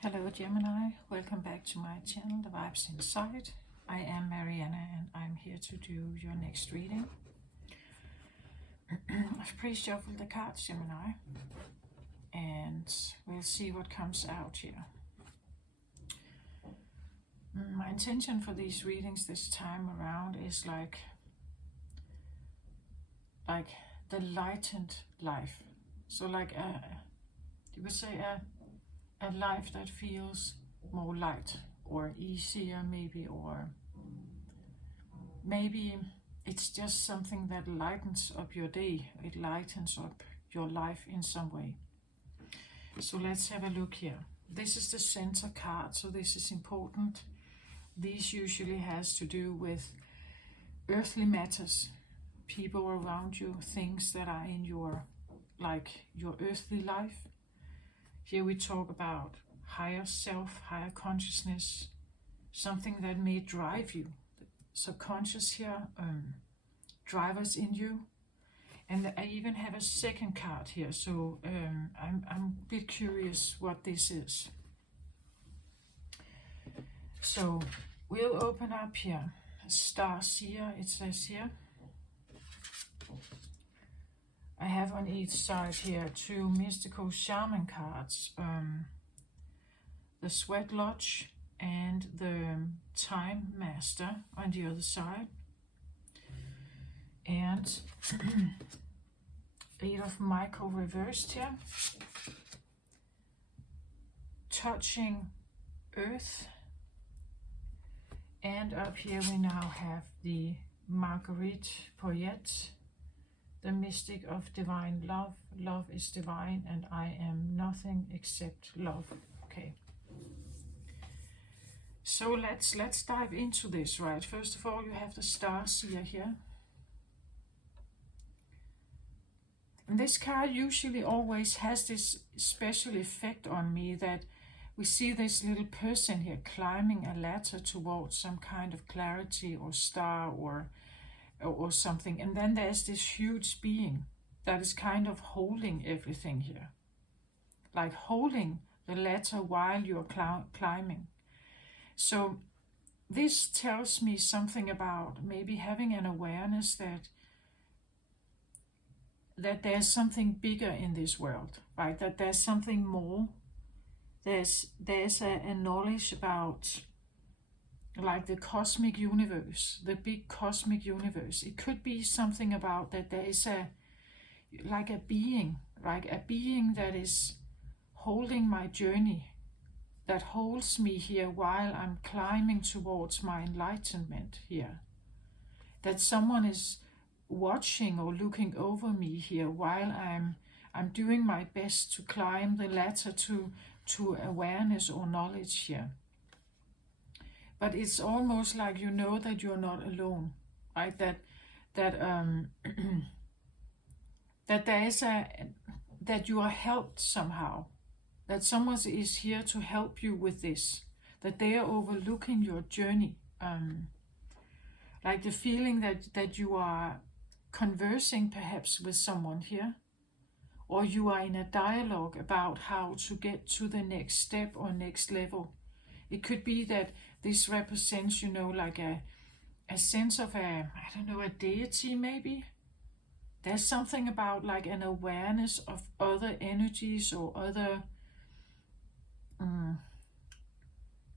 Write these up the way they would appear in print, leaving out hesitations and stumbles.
Hello Gemini, welcome back to my channel, The Vibes Inside. I am Mariana and I'm here to do your next reading. I've pre-shuffled the cards, Gemini, and we'll see what comes out here. My intention for these readings this time around is like the lightened life. So like you would say a life that feels more light or easier maybe, or maybe it's just something that lightens up your day. It lightens up your life in some way. So let's have a look here. This is the center card, so this is important. This usually has to do with earthly matters, people around you, things that are in your earthly life. Here we talk about higher self, higher consciousness, something that may drive you. Subconscious here, drivers in you. And I even have a second card here, so I'm a bit curious what this is. So we'll open up here. Star Seer, it says here. I have on each side here two mystical shaman cards, the Sweat Lodge and the Time Master on the other side, and 8 of Michael reversed here, touching earth, and up here we now have the Marguerite Poyet, the mystic of divine love. Love is divine and I am nothing except love. Okay. So let's dive into this, right? First of all, you have the Star Seer here. And this card usually always has this special effect on me, that we see this little person here climbing a ladder towards some kind of clarity or star or something, and then there's this huge being that is kind of holding everything here, like holding the ladder while you're climbing. So this tells me something about maybe having an awareness that there's something bigger in this world, right? That there's something more. There's a knowledge about like the cosmic universe, the big cosmic universe. It could be something about that there is a being, right? A being that is holding my journey, that holds me here while I'm climbing towards my enlightenment here. That someone is watching or looking over me here while I'm doing my best to climb the ladder to awareness or knowledge here. But it's almost like you know that you're not alone, right? That there is that you are helped somehow. That someone is here to help you with this. That they are overlooking your journey. Like the feeling that you are conversing perhaps with someone here, or you are in a dialogue about how to get to the next step or next level. It could be that this represents, like a sense of a deity maybe. There's something about like an awareness of other energies or other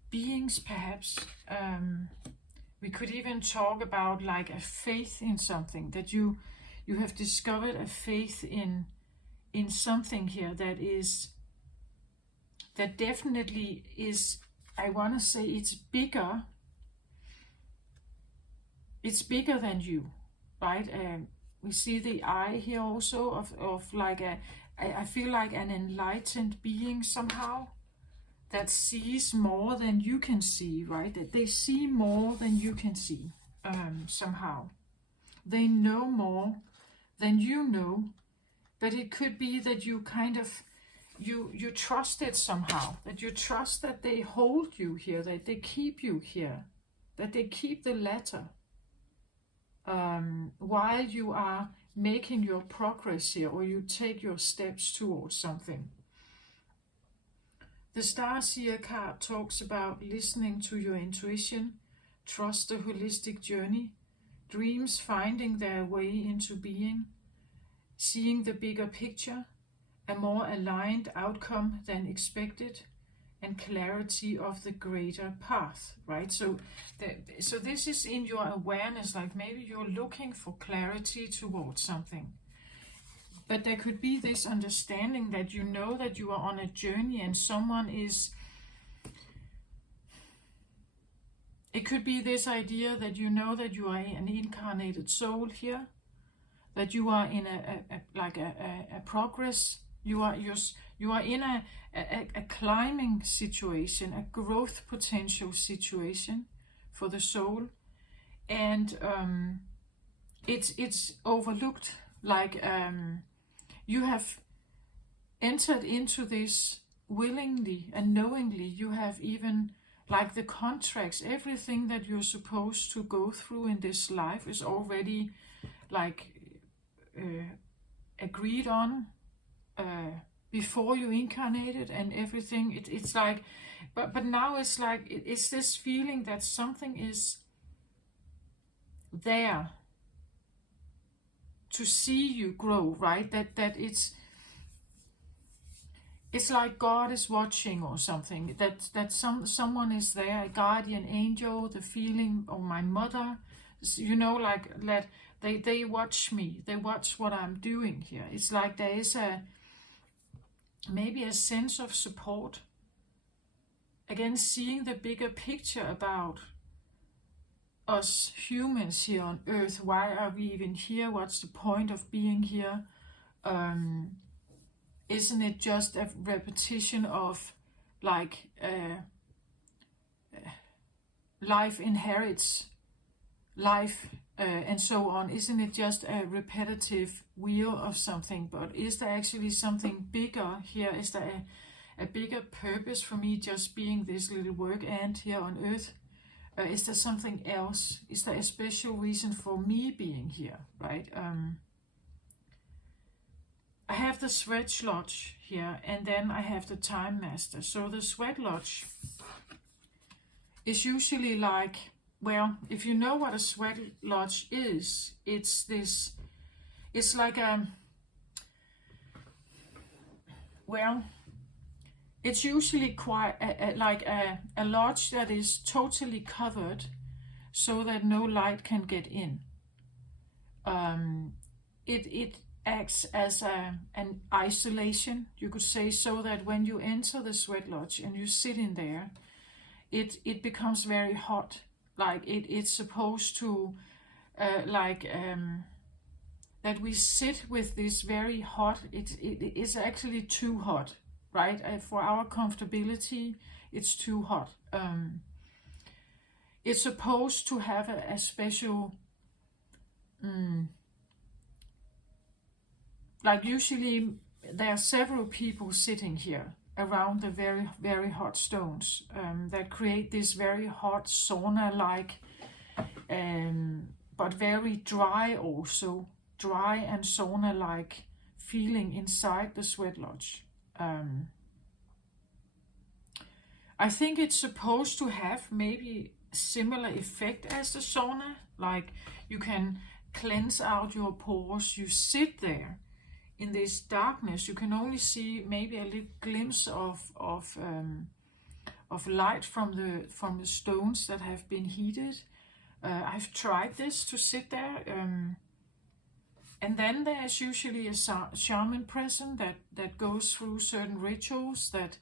beings perhaps. We could even talk about like a faith in something, that you have discovered a faith in something here that definitely is, I want to say it's bigger than you, right? We see the eye here also of like I feel like an enlightened being somehow, that sees more than you can see, right? That they see more than you can see, somehow. They know more than you know, but it could be that you kind of, you trust it somehow, that you trust that they hold you here, that they keep you here, that they keep the ladder while you are making your progress here, or you take your steps towards something. The Starseer card talks about listening to your intuition, trust the holistic journey, dreams finding their way into being, seeing the bigger picture, a more aligned outcome than expected, and clarity of the greater path, right? So this is in your awareness, like maybe you're looking for clarity towards something. But there could be this understanding that you know that you are on a journey and someone is... It could be this idea that you know that you are an incarnated soul here, that you are in a progress. You are in a climbing situation, a growth potential situation for the soul, and it's overlooked. Like you have entered into this willingly and knowingly. You have even, like the contracts, everything that you're supposed to go through in this life is already like agreed on before you incarnated and everything. It's like, but now it's like it's this feeling that something is there to see you grow, right? That it's like God is watching or something. That someone is there, a guardian angel. The feeling, or my mother, you know, like that they watch me. They watch what I'm doing here. It's like there is maybe a sense of support. Again, seeing the bigger picture about us humans here on Earth. Why are we even here? What's the point of being here? Isn't it just a repetition of like life inherits life and so on? Isn't it just a repetitive wheel of something? But is there actually something bigger here? Is there a bigger purpose for me just being this little work ant here on Earth? Is there something else? Is there a special reason for me being here, right? I have the Sweat Lodge here, and then I have the Time Master. So the Sweat Lodge is usually like, well, if you know what a Sweat Lodge is, it's like it's usually quite like a lodge that is totally covered so that no light can get in. It acts as an isolation, you could say, so that when you enter the Sweat Lodge and you sit in there, it becomes very hot. Like it's supposed to that we sit with this very hot. It is actually too hot, right? For our comfortability, it's too hot. It's supposed to have a special, like usually there are several people sitting here around the very, very hot stones that create this very hot sauna-like, but very dry also, dry and sauna-like feeling inside the Sweat Lodge. I think it's supposed to have maybe similar effect as the sauna, like you can cleanse out your pores. You sit there in this darkness. You can only see maybe a little glimpse of light from the stones that have been heated. I've tried this to sit there, and then there's usually a shaman present that goes through certain rituals that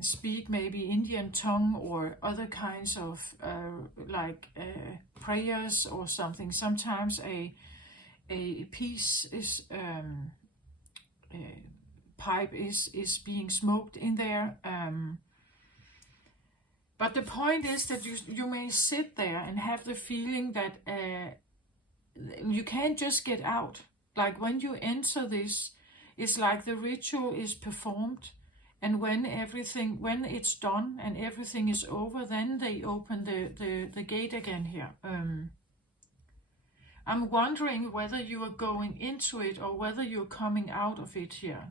speak maybe Indian tongue or other kinds of prayers or something. Sometimes a piece is pipe is being smoked in there. But the point is that you may sit there and have the feeling that you can't just get out. Like when you enter this, it's like the ritual is performed, and when it's done and everything is over, then they open the gate again here. I'm wondering whether you are going into it or whether you're coming out of it here.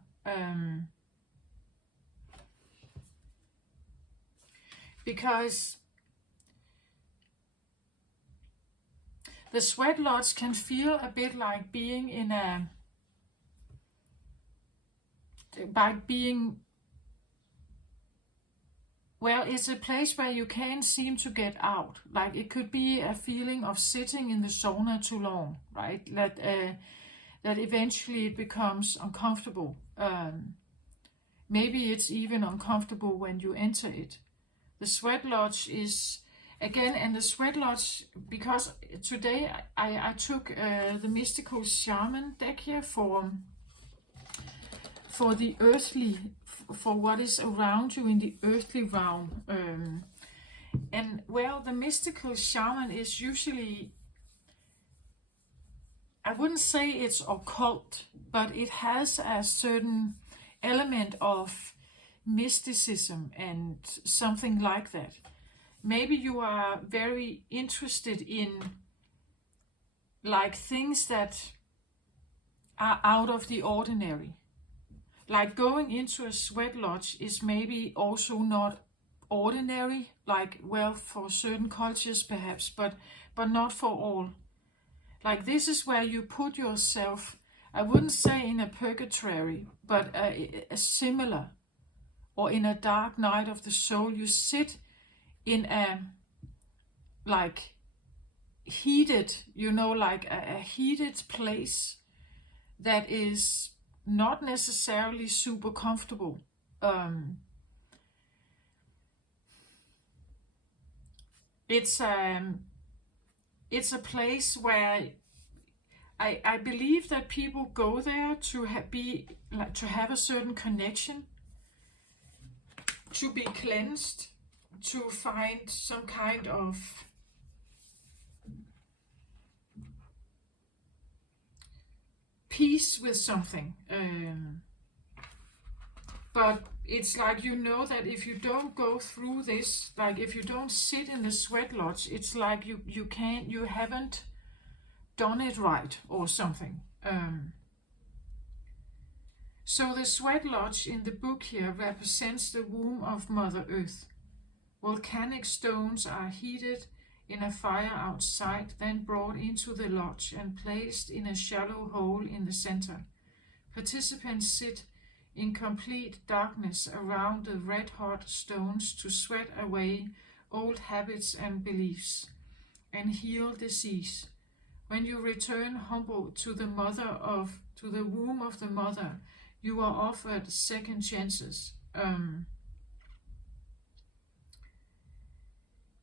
because the sweat lodge can feel a bit like being in a, well, it's a place where you can't seem to get out. Like it could be a feeling of sitting in the sauna too long, right? That eventually it becomes uncomfortable. Maybe it's even uncomfortable when you enter it. The sweat lodge is, again, and the sweat lodge, because today I took the mystical shaman deck here for the earthly, for what is around you in the earthly realm. And well, the mystical shaman is usually, I wouldn't say it's occult, but it has a certain element of mysticism and something like that. Maybe you are very interested in like things that are out of the ordinary. Like going into a sweat lodge is maybe also not ordinary, like, well, for certain cultures perhaps, but not for all. Like this is where you put yourself, I wouldn't say in a purgatory, but a similar, or in a dark night of the soul. You sit in a like heated, like a heated place that is not necessarily super comfortable. It's a place where I believe that people go there to have a certain connection, to be cleansed, to find some kind of peace with something. But it's like, that if you don't go through this, like if you don't sit in the sweat lodge, it's like you haven't done it right or something. So the sweat lodge in the book here represents the womb of Mother Earth. Volcanic stones are heated in a fire outside, then brought into the lodge and placed in a shallow hole in the center. Participants sit in complete darkness around the red-hot stones to sweat away old habits and beliefs and heal disease. When you return humble to the womb of the mother, you are offered second chances.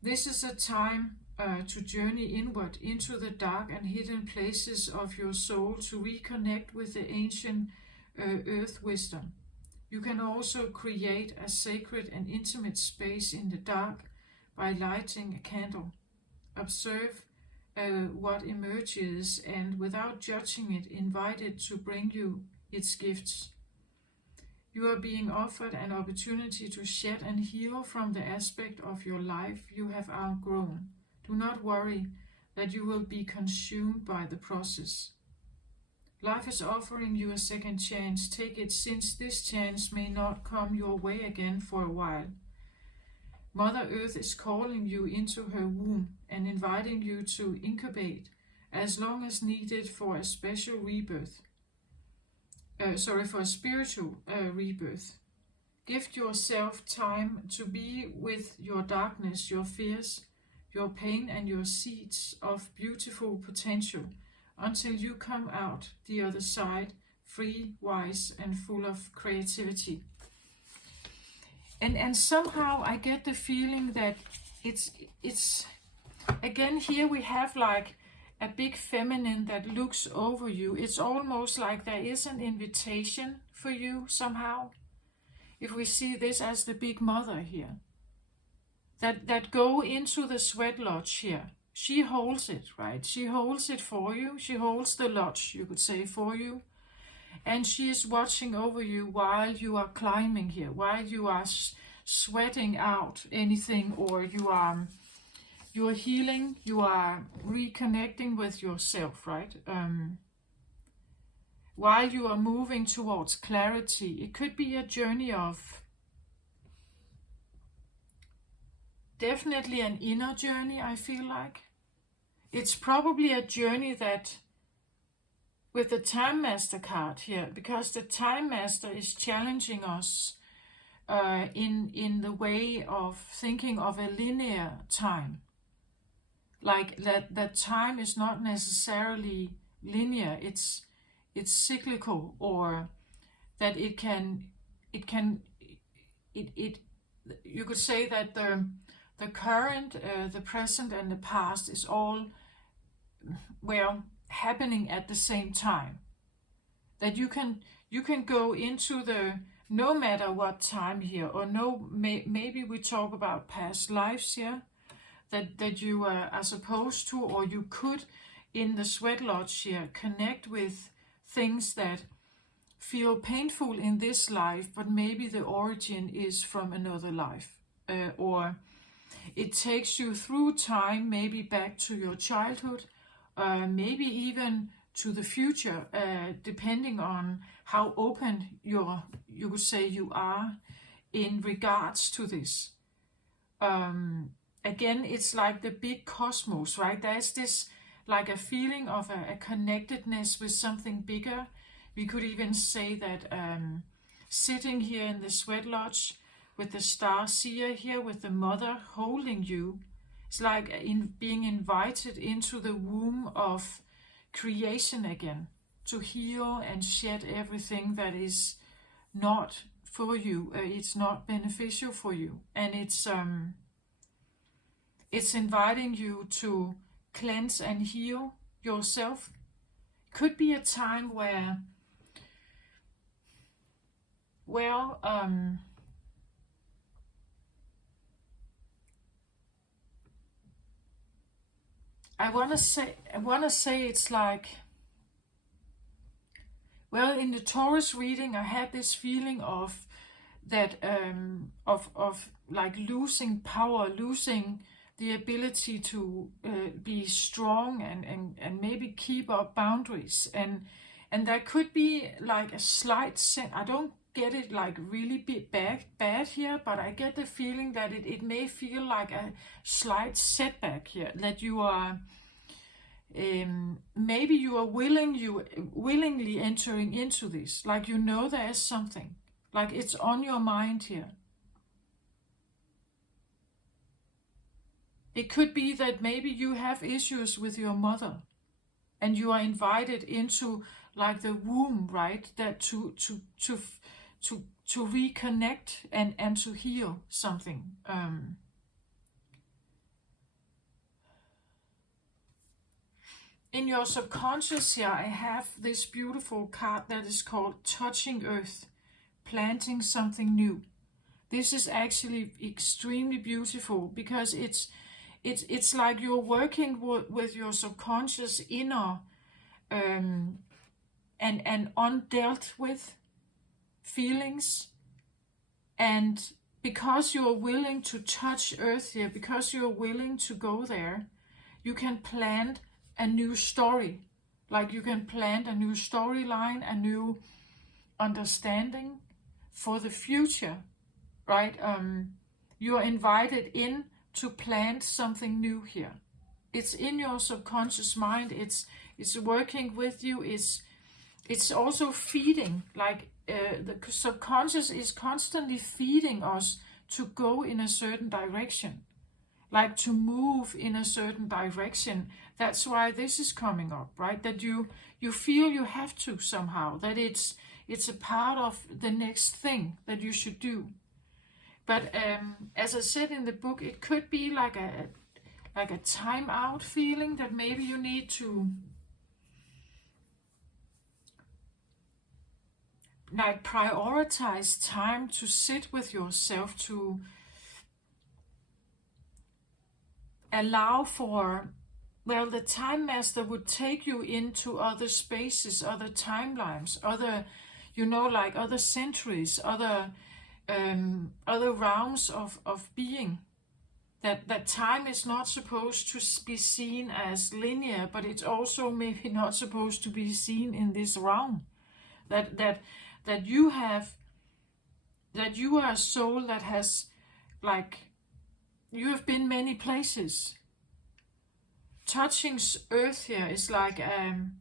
This is a time to journey inward into the dark and hidden places of your soul to reconnect with the ancient earth wisdom. You can also create a sacred and intimate space in the dark by lighting a candle. Observe what emerges and, without judging it, invite it to bring you its gifts. You are being offered an opportunity to shed and heal from the aspect of your life you have outgrown. Do not worry that you will be consumed by the process. Life is offering you a second chance. Take it, since this chance may not come your way again for a while. Mother Earth is calling you into her womb and inviting you to incubate as long as needed for a special rebirth. For a spiritual rebirth. Gift yourself time to be with your darkness, your fears, your pain, and your seeds of beautiful potential until you come out the other side, free, wise, and full of creativity. And somehow I get the feeling that it's again, here we have like a big feminine that looks over you. It's almost like there is an invitation for you somehow. If we see this as the big mother here, that go into the sweat lodge here. She holds it, right? She holds it for you. She holds the lodge, you could say, for you. And she is watching over you while you are climbing here, while you are sweating out anything, or you are healing, you are reconnecting with yourself, right? While you are moving towards clarity. It could be a journey of definitely an inner journey, I feel like. It's probably a journey that, with the Time Master card here, because the Time Master is challenging us in the way of thinking of a linear time. Like that time is not necessarily linear, it's cyclical, or that it you could say that the current, the present, and the past is all, well, happening at the same time. That you can go into the, no matter what time here, or maybe we talk about past lives here, that you are supposed to, or you could, in the Sweat Lodge here, connect with things that feel painful in this life, but maybe the origin is from another life, or it takes you through time, maybe back to your childhood, maybe even to the future, depending on how open you could say you are in regards to this. Again, it's like the big cosmos, right? There's this like a feeling of a connectedness with something bigger. We could even say that sitting here in the Sweat Lodge with the star seer here, with the mother holding you, it's like being invited into the womb of creation again, to heal and shed everything that is not for you. It's not beneficial for you, and it's inviting you to cleanse and heal yourself. Could be a time where, well, I want to say it's like, well, in the Taurus reading, I had this feeling of that, of like losing power, losing the ability to be strong and maybe keep up boundaries, and there could be like a slight I don't get it like really bad here, but I get the feeling that it may feel like a slight setback here, that you are maybe you are willingly entering into this, like there is something, like it's on your mind here. It could be that maybe you have issues with your mother, and you are invited into like the womb, right? That to reconnect and to heal something. In your subconscious here, I have this beautiful card that is called Touching Earth, Planting Something New. This is actually extremely beautiful because it's like you're working with your subconscious inner and undealt with feelings, and because you're willing to touch Earth here, because you're willing to go there, you can plant a new story. Like you can plant a new storyline, a new understanding for the future, right? You are invited in to plant something new here. It's in your subconscious mind. It's working with you. It's also feeding. Like the subconscious is constantly feeding us to go in a certain direction, like to move in a certain direction. That's why this is coming up, right? That you feel you have to somehow. That it's a part of the next thing that you should do. But as I said in the book, it could be like a time out feeling, that maybe you need to like prioritize time to sit with yourself, to allow for, well, the Time Master would take you into other spaces, other timelines, other, like other centuries, other realms of being. That time is not supposed to be seen as linear, but it's also maybe not supposed to be seen in this realm. That you are a soul that has like you have been many places. Touching earth here is like an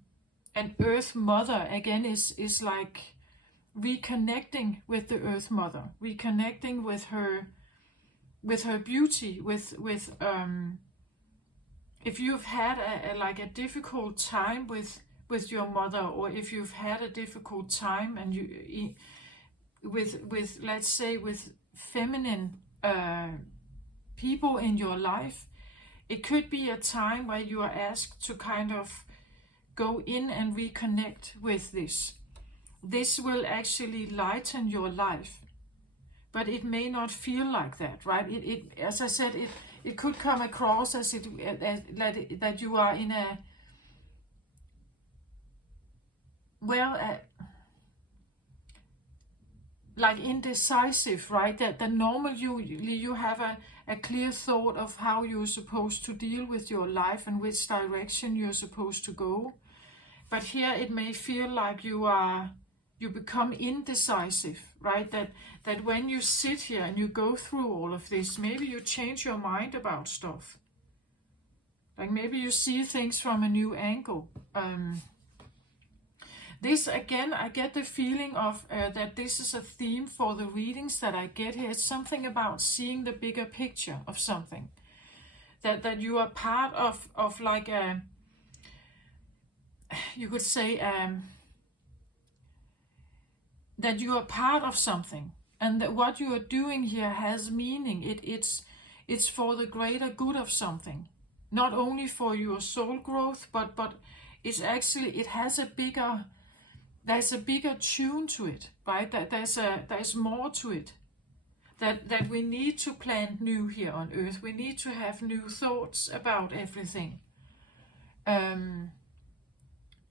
earth mother again, is like reconnecting with the earth mother, reconnecting with her beauty, with if you've had a difficult time with your mother, or if you've had a difficult time and you with let's say with feminine people in your life, it could be a time where you are asked to kind of go in and reconnect with this. This will actually lighten your life, but it may not feel like that, right? It as I said, it could come across as that you are in a like indecisive, right? That normally you have a clear thought of how you're supposed to deal with your life and which direction you're supposed to go. But here it may feel like you become indecisive, right? That when you sit here and you go through all of this, maybe you change your mind about stuff. Like maybe you see things from a new angle. This again, I get the feeling of that this is a theme for the readings that I get here. It's something about seeing the bigger picture of something. That you are part of like a, you could say, that you are part of something, and that what you are doing here has meaning. It's for the greater good of something, not only for your soul growth, but it's actually, it has there's a bigger tune to it, right? That there's more to it. That we need to plant new here on earth. We need to have new thoughts about everything.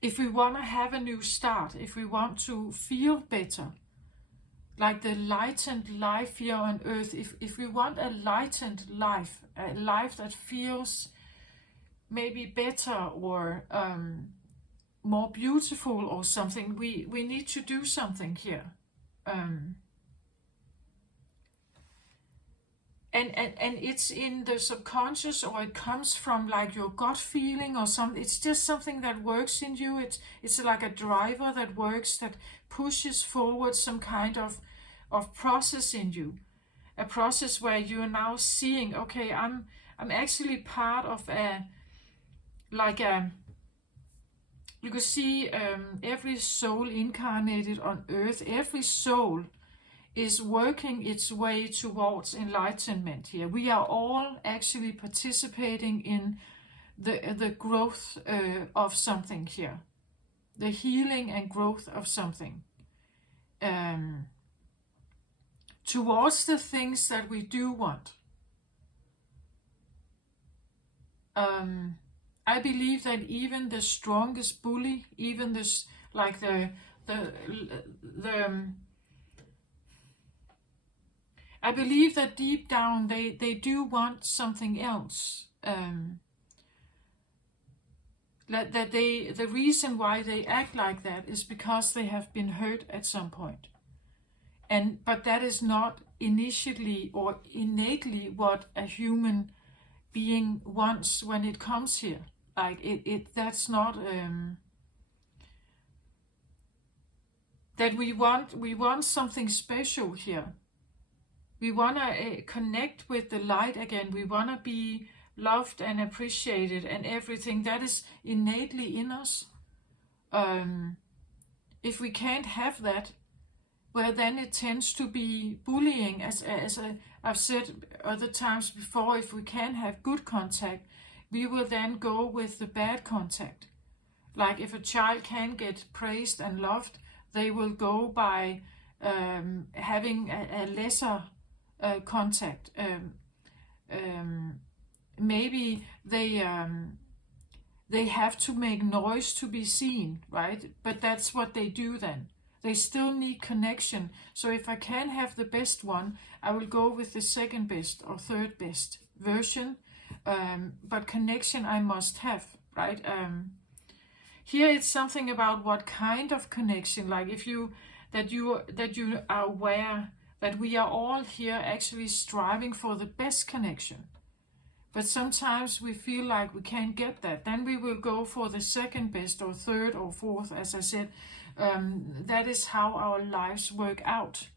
If we want to have a new start, if we want to feel better, like the lightened life here on earth, if we want a lightened life, a life that feels maybe better or more beautiful or something, we need to do something here. And it's in the subconscious, or it comes from like your gut feeling or something. It's just something that works in you. It's like a driver that works, that pushes forward some kind of process in you. A process where you're now seeing, okay, I'm actually part of you could see every soul incarnated on earth, every soul is working its way towards enlightenment here. We are all actually participating in the growth of something here, the healing and growth of something, towards the things that we do want. I believe that even the strongest bully, even this, like I believe that deep down they do want something else. That the reason why they act like that is because they have been hurt at some point. But that is not initially or innately what a human being wants when it comes here. Like that's not that we want something special here. We want to connect with the light again. We want to be loved and appreciated and everything. That is innately in us. If we can't have that, well, then it tends to be bullying. As I've said other times before, if we can have good contact, we will then go with the bad contact. Like if a child can get praised and loved, they will go by having a lesser contact. Maybe they have to make noise to be seen, right? But that's what they do then. They still need connection. So if I can have the best one, I will go with the second best or third best version. But connection I must have, right? Here it's something about what kind of connection. Like if you are aware that we are all here actually striving for the best connection. But sometimes we feel like we can't get that. Then we will go for the second best or third or fourth, as I said. That is how our lives work out.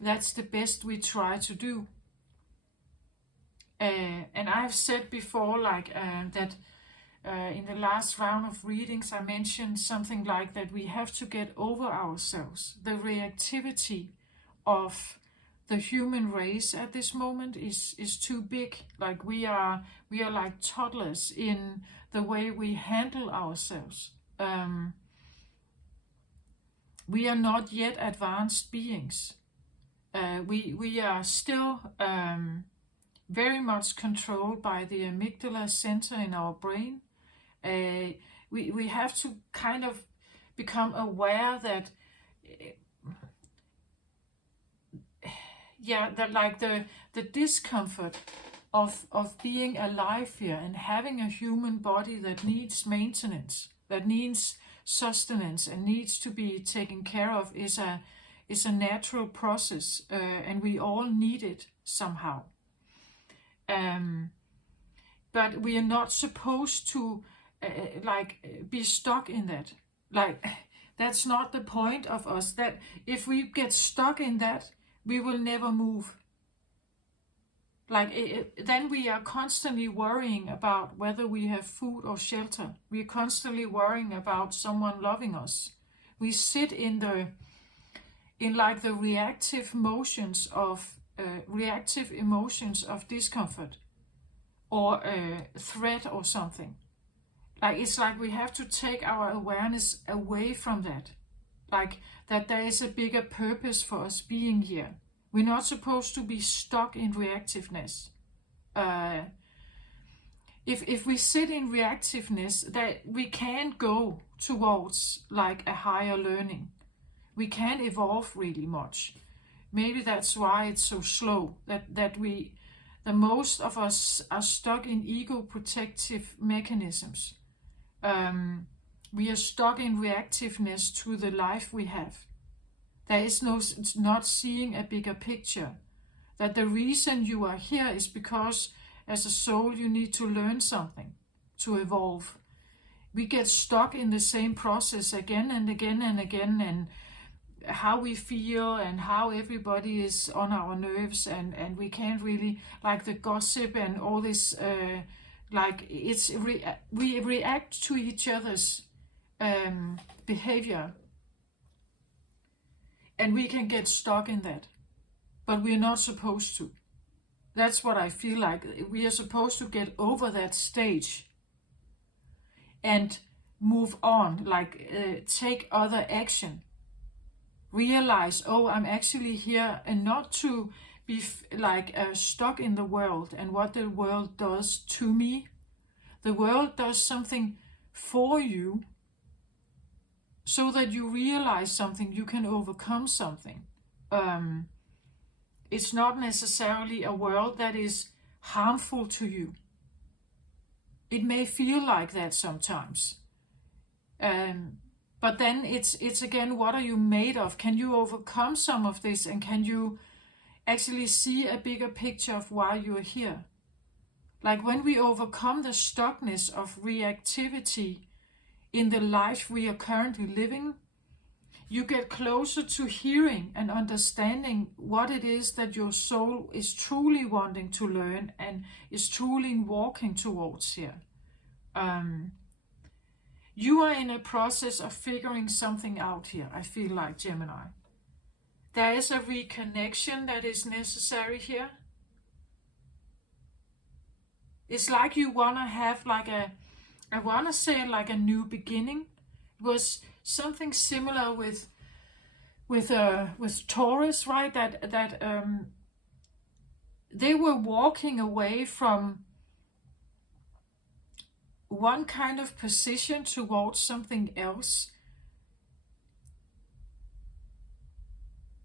That's the best we try to do. And I've said before, like that in the last round of readings, I mentioned something like that we have to get over ourselves. The reactivity of the human race at this moment is too big. Like we are like toddlers in the way we handle ourselves. We are not yet advanced beings. We are still very much controlled by the amygdala center in our brain. We have to kind of become aware that the discomfort of being alive here and having a human body that needs maintenance, that needs sustenance and needs to be taken care of is a natural process, and we all need it somehow. But we are not supposed to be stuck in that. Like, that's not the point of us. That if we get stuck in that, we will never move. Then we are constantly worrying about whether we have food or shelter. We are constantly worrying about someone loving us. We sit in the reactive emotions of discomfort or threat or something. It's like we have to take our awareness away from that. Like that there is a bigger purpose for us being here. We're not supposed to be stuck in reactiveness. If we sit in reactiveness, that we can't go towards like a higher learning. We can't evolve really much. Maybe that's why it's so slow. That most of us are stuck in ego protective mechanisms. We are stuck in reactiveness to the life we have. There is not seeing a bigger picture. That the reason you are here is because as a soul you need to learn something, to evolve. We get stuck in the same process again and again and again, and how we feel and how everybody is on our nerves, and we can't really, like the gossip and all this, we react to each other's behavior, and we can get stuck in that, but we're not supposed to. That's what I feel like. We are supposed to get over that stage and move on, take other action. Realize, I'm actually here, and not to be stuck in the world and what the world does to me. The world does something for you so that you realize something, you can overcome something. It's not necessarily a world that is harmful to you. It may feel like that sometimes. But then it's again, what are you made of? Can you overcome some of this? And can you actually see a bigger picture of why you're here? Like when we overcome the stuckness of reactivity in the life we are currently living, you get closer to hearing and understanding what it is that your soul is truly wanting to learn and is truly walking towards here. You are in a process of figuring something out here, I feel like, Gemini. There is a reconnection that is necessary here. It's like you want to have a new beginning. It was something similar with Taurus, right? That they were walking away from one kind of position towards something else.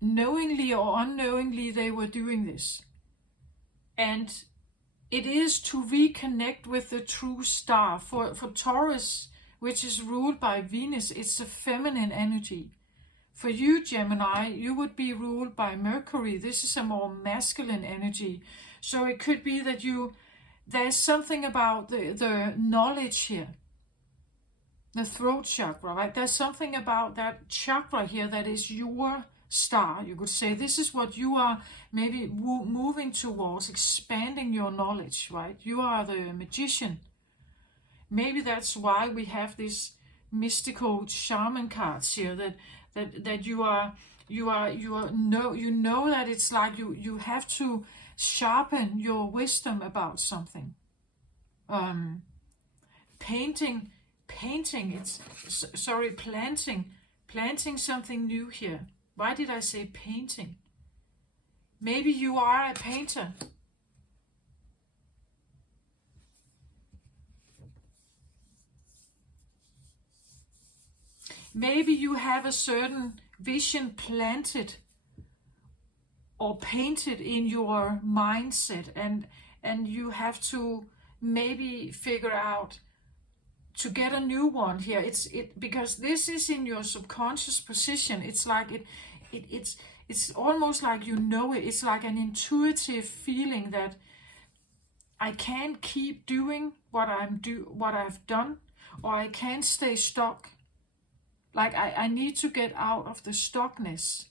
Knowingly or unknowingly, they were doing this. And it is to reconnect with the true star. For Taurus, which is ruled by Venus, it's a feminine energy. For you, Gemini, you would be ruled by Mercury. This is a more masculine energy. So it could be that there's something about the knowledge here, the throat chakra, right? There's something about that chakra here that is your star. You could say this is what you are maybe moving towards, expanding your knowledge, right? You are the magician. Maybe that's why we have this mystical shaman cards here, that you know that it's like you have to sharpen your wisdom about something. Painting, planting something new here. Why did I say painting? Maybe you are a painter. Maybe you have a certain vision planted or painted in your mindset, and you have to maybe figure out to get a new one here. Because this is in your subconscious position. It's like it's almost like you know it. It's like an intuitive feeling that I can't keep doing what I've done, or I can't stay stuck. Like I need to get out of the stuckness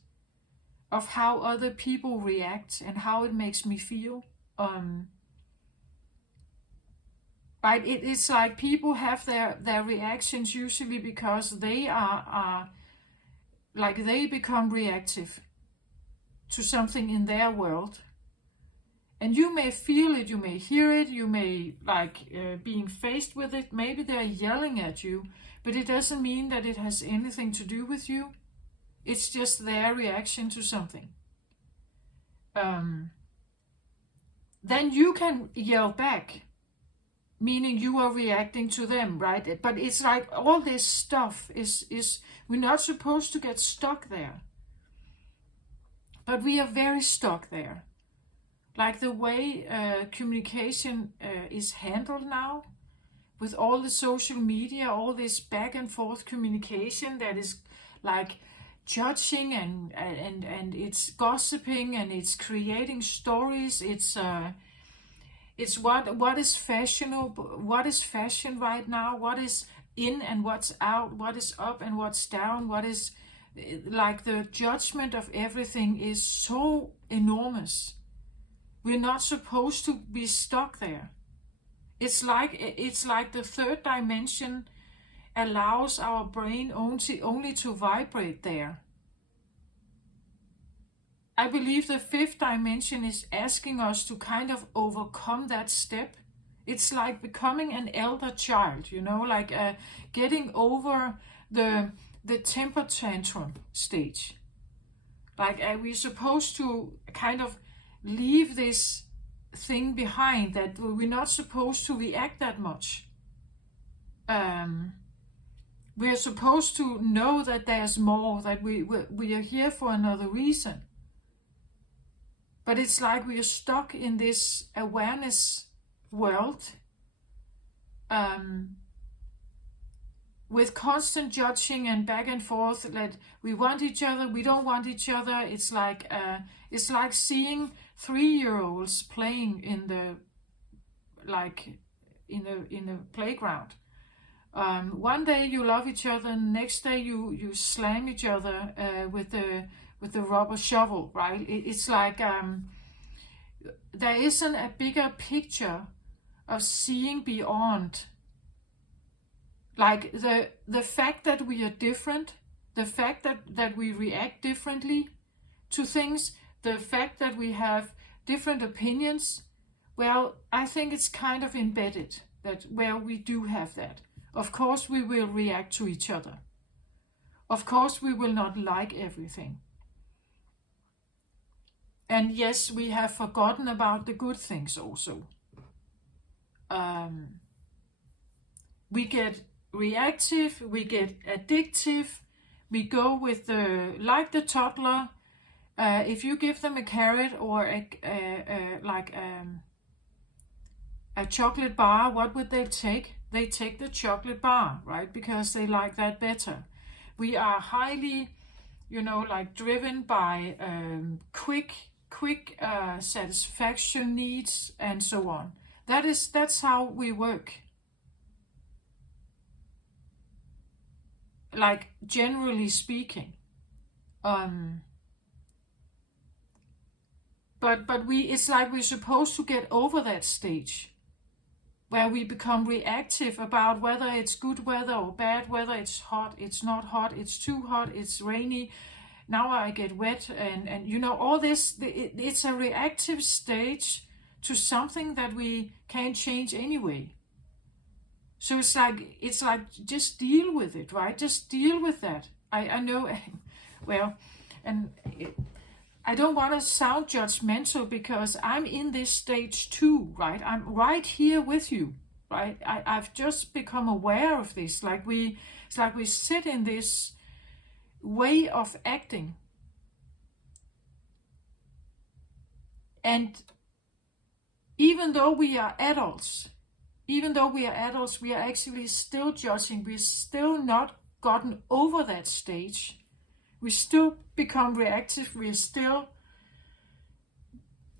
of how other people react and how it makes me feel. Right? It's like people have their reactions usually because they are like they become reactive to something in their world. And you may feel it, you may hear it, you may being faced with it. Maybe they're yelling at you, but it doesn't mean that it has anything to do with you. It's just their reaction to something. Then you can yell back, meaning you are reacting to them, right? But it's like all this stuff is we're not supposed to get stuck there. But we are very stuck there. Like the way communication is handled now, with all the social media, all this back and forth communication that is like judging and it's gossiping and it's creating stories. It's what is fashionable, what is fashion right now, what is in and what's out, what is up and what's down, what is like the judgment of everything is so enormous. We're not supposed to be stuck there. It's like the third dimension allows our brain only to vibrate there. I believe the fifth dimension is asking us to kind of overcome that step. It's like becoming an elder child, like getting over the temper tantrum stage. Like we're supposed to kind of leave this thing behind, that we're not supposed to react that much. We're supposed to know that there's more, that we are here for another reason. But it's like we are stuck in this awareness world with constant judging and back and forth, that we want each other, we don't want each other. It's like seeing 3-year-olds playing in the playground. One day you love each other, and the next day you slam each other with the rubber shovel, right? It's like there isn't a bigger picture of seeing beyond. Like the fact that we are different, the fact that we react differently to things, the fact that we have different opinions, well, I think it's kind of embedded that where we do have that. Of course we will react to each other. Of course we will not like everything. And yes, we have forgotten about the good things also. We get reactive, we get addictive, we go with like the toddler. If you give them a carrot or a chocolate bar, what would they take? They take the chocolate bar, right? Because they like that better. We are highly you know, like driven by quick satisfaction needs and so on. That's how we work. Like generally speaking. But it's like we're supposed to get over that stage where we become reactive about whether it's good weather or bad weather, it's hot, it's not hot, it's too hot, it's rainy, now I get wet, and you know, all this, it's a reactive stage to something that we can't change anyway. So it's like just deal with it, right? Just deal with that. I know, well, and I don't want to sound judgmental because I'm in this stage too, right? I'm right here with you, right? I've just become aware of this. It's like we sit in this way of acting. And even though we are adults, we are actually still judging. We're still not gotten over that stage. We still become reactive. We're still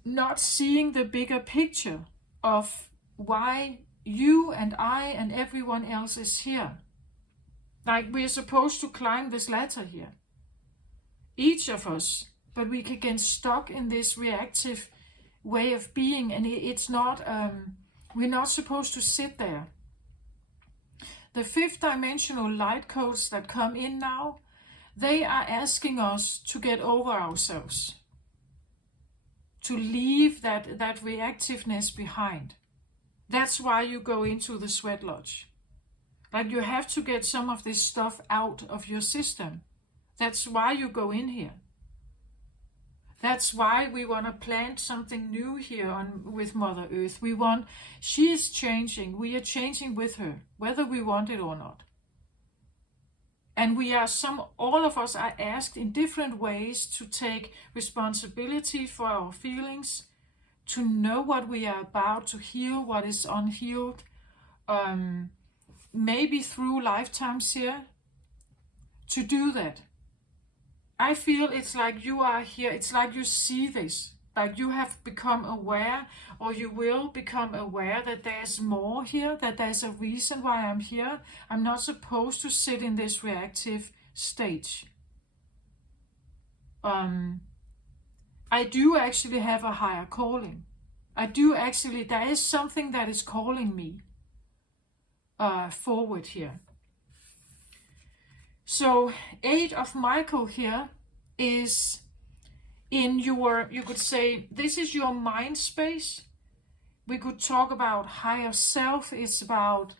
not seeing the bigger picture of why you and I and everyone else is here. Like we're supposed to climb this ladder here. Each of us. But we can get stuck in this reactive way of being, and it's not, we're not supposed to sit there. The fifth dimensional light codes that come in now, they are asking us to get over ourselves, to leave that reactiveness behind. That's why you go into the sweat lodge. Like you have to get some of this stuff out of your system. That's why you go in here. That's why we want to plant something new here with Mother Earth. She is changing. We are changing with her, whether we want it or not. And all of us are asked in different ways to take responsibility for our feelings, to know what we are about, to heal what is unhealed, maybe through lifetimes here, to do that. I feel it's like you are here, it's like you see this, like you have become aware, or you will become aware that there's more here, that there's a reason why I'm here. I'm not supposed to sit in this reactive stage. I do actually have a higher calling. There is something that is calling me forward here. So 8 of Michael here is in your, you could say, this is your mind space. We could talk about higher self. It's about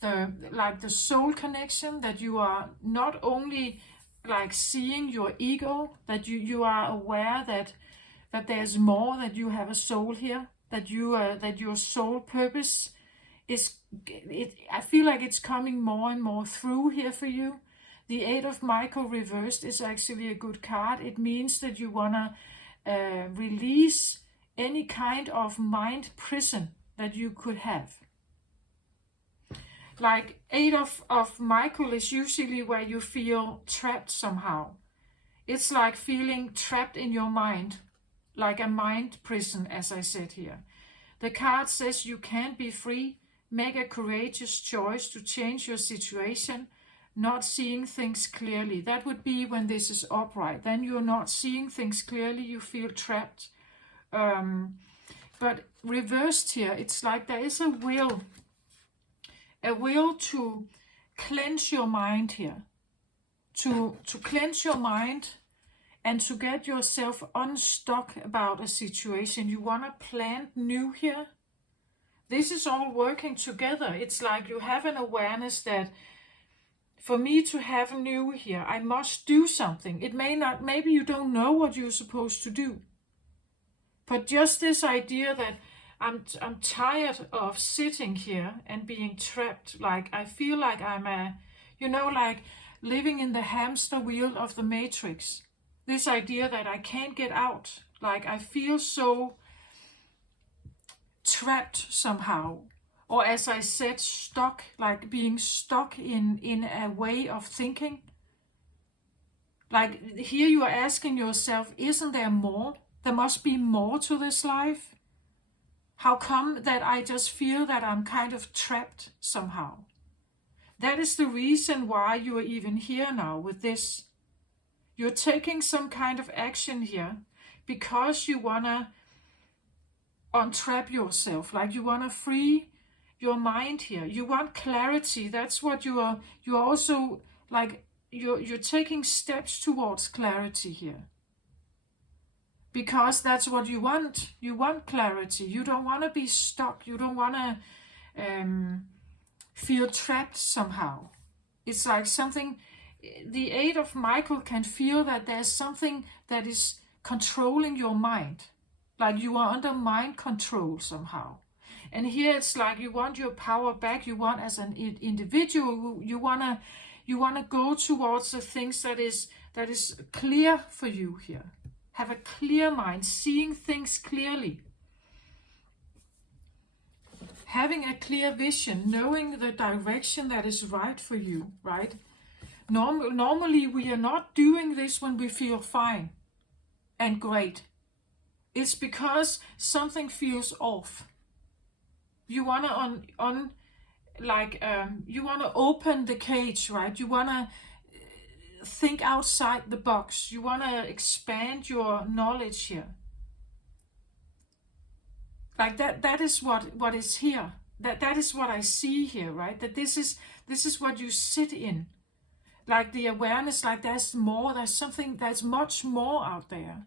the soul connection, that you are not only like seeing your ego, that you are aware that there's more, that you have a soul here, that your soul purpose I feel like it's coming more and more through here for you. The 8 of Michael reversed is actually a good card. It means that you want to release any kind of mind prison that you could have. Like 8 of Michael is usually where you feel trapped somehow. It's like feeling trapped in your mind, like a mind prison, as I said here. The card says you can be free, make a courageous choice to change your situation, not seeing things clearly. That would be when this is upright. Then you're not seeing things clearly, you feel trapped. But reversed here, it's like there is a will to cleanse your mind here, to cleanse your mind and to get yourself unstuck about a situation. You want to plant new here. This is all working together. It's like you have an awareness that for me to have new here, I must do something. It may not, maybe you don't know what you're supposed to do. But just this idea that I'm tired of sitting here and being trapped. Like I feel like I'm like living in the hamster wheel of the Matrix. This idea that I can't get out. Like I feel so trapped somehow. Or as I said, stuck, like being stuck in a way of thinking. Like here you are asking yourself, isn't there more? There must be more to this life. How come that I just feel that I'm kind of trapped somehow? That is the reason why you are even here now with this. You're taking some kind of action here because you want to untrap yourself, like you want to free your mind here. You want clarity. That's what you're also like, you're taking steps towards clarity here. Because that's what you want. You want clarity. You don't want to be stuck. You don't want to feel trapped somehow. It's like something, the Eight of Michael can feel that there's something that is controlling your mind. Like you are under mind control somehow. And here it's like you want your power back. You want, as an individual, you wanna go towards the things that is clear for you here. Have a clear mind, seeing things clearly. Having a clear vision, knowing the direction that is right for you, right? Normally we are not doing this when we feel fine and great. It's because something feels off. You want to you want to open the cage, right? You want to think outside the box. You want to expand your knowledge here. Like that is what is here. That is what I see here, right? That this is what you sit in. Like the awareness, like there's more, there's something, there's much more out there.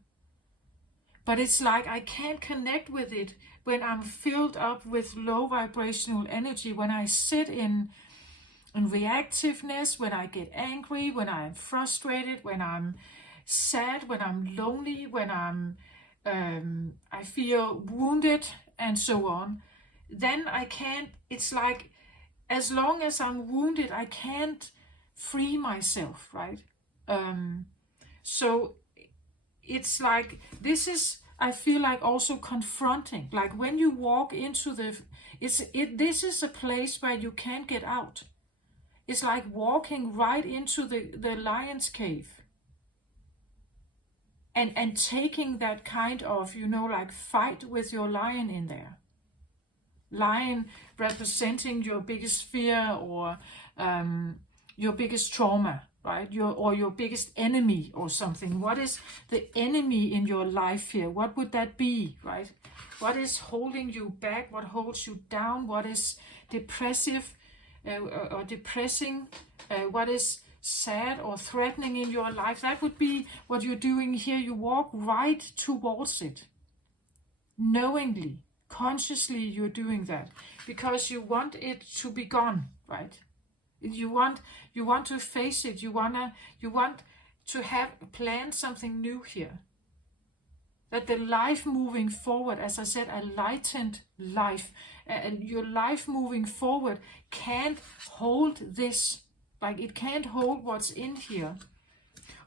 But it's like I can't connect with it when I'm filled up with low vibrational energy, when I sit in reactiveness, when I get angry, when I'm frustrated, when I'm sad, when I'm lonely, when I feel wounded and so on. Then I can't, it's like as long as I'm wounded, I can't free myself, right? So it's like, this is, I feel like also confronting. Like when you walk into this is a place where you can't get out. It's like walking right into the lion's cave. And taking that kind of, like fight with your lion in there. Lion representing your biggest fear or your biggest trauma, right? Your biggest enemy or something. What is the enemy in your life here? What would that be, right? What is holding you back? What holds you down? What is depressive or depressing? What is sad or threatening in your life? That would be what you're doing here. You walk right towards it. Knowingly, consciously you're doing that. Because you want it to be gone, right? You want to face it. You want to have planned something new here. That the life moving forward, as I said, a lightened life, and your life moving forward can't hold this. Like it can't hold what's in here,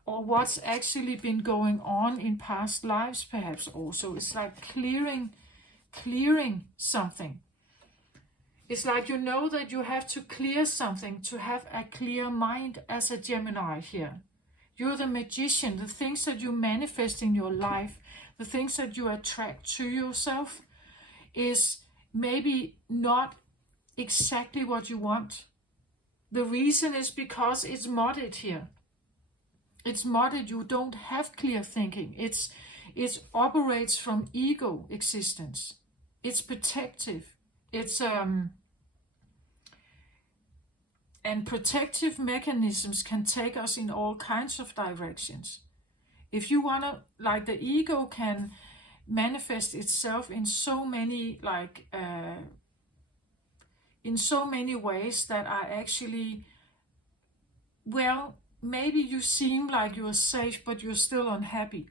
or what's actually been going on in past lives, perhaps also. It's like clearing something. It's like that you have to clear something to have a clear mind as a Gemini here. You're the magician. The things that you manifest in your life, the things that you attract to yourself is maybe not exactly what you want. The reason is because it's modded here. It's modded. You don't have clear thinking. It operates from ego existence. It's protective. It's and protective mechanisms can take us in all kinds of directions. If you want to, like, the ego can manifest itself in so many, in so many ways that are actually, well, maybe you seem like you're safe, but you're still unhappy.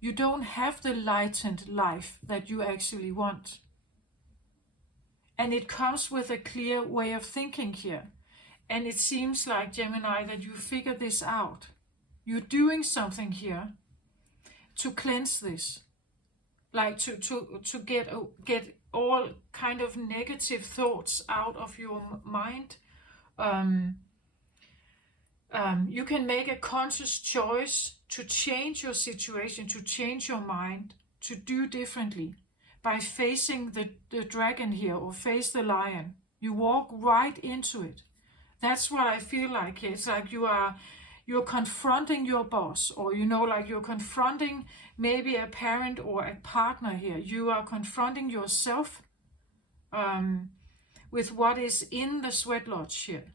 You don't have the lightened life that you actually want. And it comes with a clear way of thinking here. And it seems like, Gemini, that you figure this out. You're doing something here to cleanse this. Like to get all kind of negative thoughts out of your mind. You can make a conscious choice to change your situation, to change your mind, to do differently by facing the dragon here, or face the lion. You walk right into it. That's what I feel like. It's like you're confronting your boss, or like you're confronting maybe a parent or a partner here. You are confronting yourself with what is in the sweat lodge here.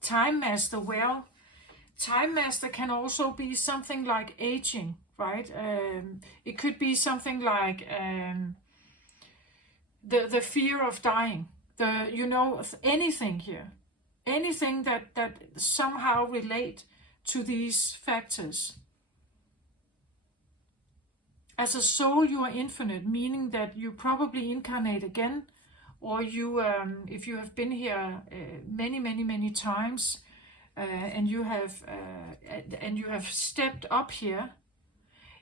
Time Master, well, Time Master can also be something like aging, right? It could be something like the fear of dying, anything here, anything that somehow relate to these factors. As a soul, you are infinite, meaning that you probably incarnate again, or you, if you have been here many times, and you have stepped up here,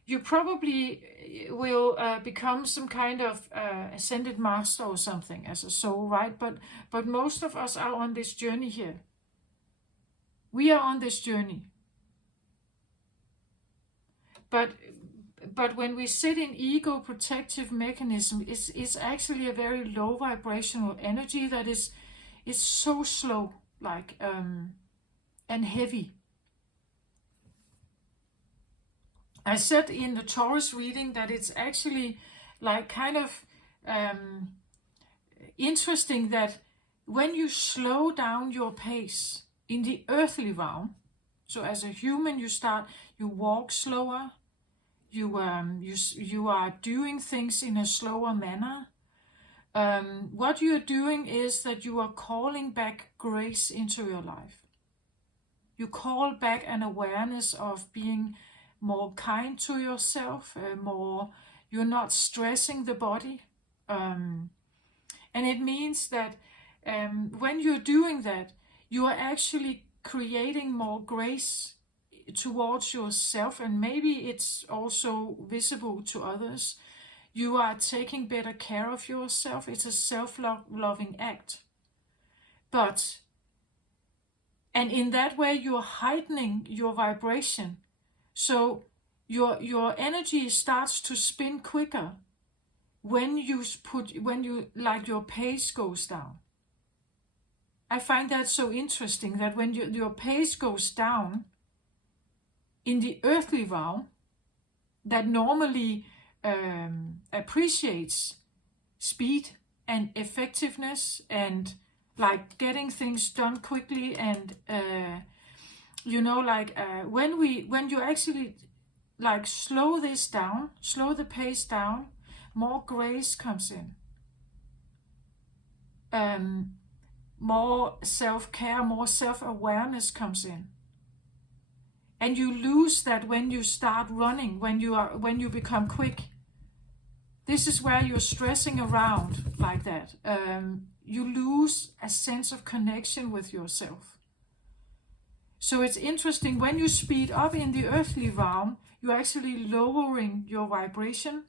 you probably will become some kind of ascended master or something as a soul, right? But most of us are on this journey here. We are on this journey. But when we sit in ego protective mechanism, it's actually a very low vibrational energy that is so slow, like and heavy. I said in the Taurus reading that it's actually like kind of interesting that when you slow down your pace in the earthly realm, so as a human you walk slower, you are doing things in a slower manner. What you're doing is that you are calling back grace into your life. You call back an awareness of being more kind to yourself, you're not stressing the body. And it means that when you're doing that, you are actually creating more grace towards yourself, and maybe it's also visible to others. You are taking better care of yourself. It's a self-loving act. And in that way, you're heightening your vibration. So your energy starts to spin quicker when your pace goes down. I find that so interesting that when your pace goes down in the earthly realm, that normally appreciates speed and effectiveness and like getting things done quickly, and when you actually like slow this down, slow the pace down, more grace comes in, more self-care, more self-awareness comes in. And you lose that when you start running, when you become quick. This is where you're stressing around like that. You lose a sense of connection with yourself. So it's interesting, when you speed up in the earthly realm, you're actually lowering your vibration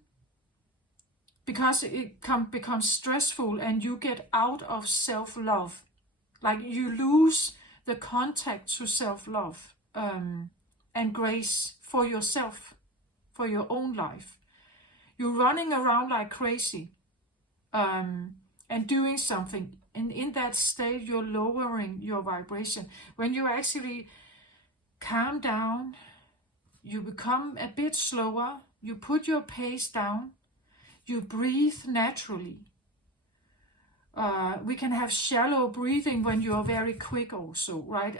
because it becomes stressful and you get out of self-love. Like you lose the contact to self-love and grace for yourself, for your own life. You're running around like crazy and doing something. And in that state, you're lowering your vibration. When you actually calm down, you become a bit slower, you put your pace down, you breathe naturally. We can have shallow breathing when you're very quick also, right?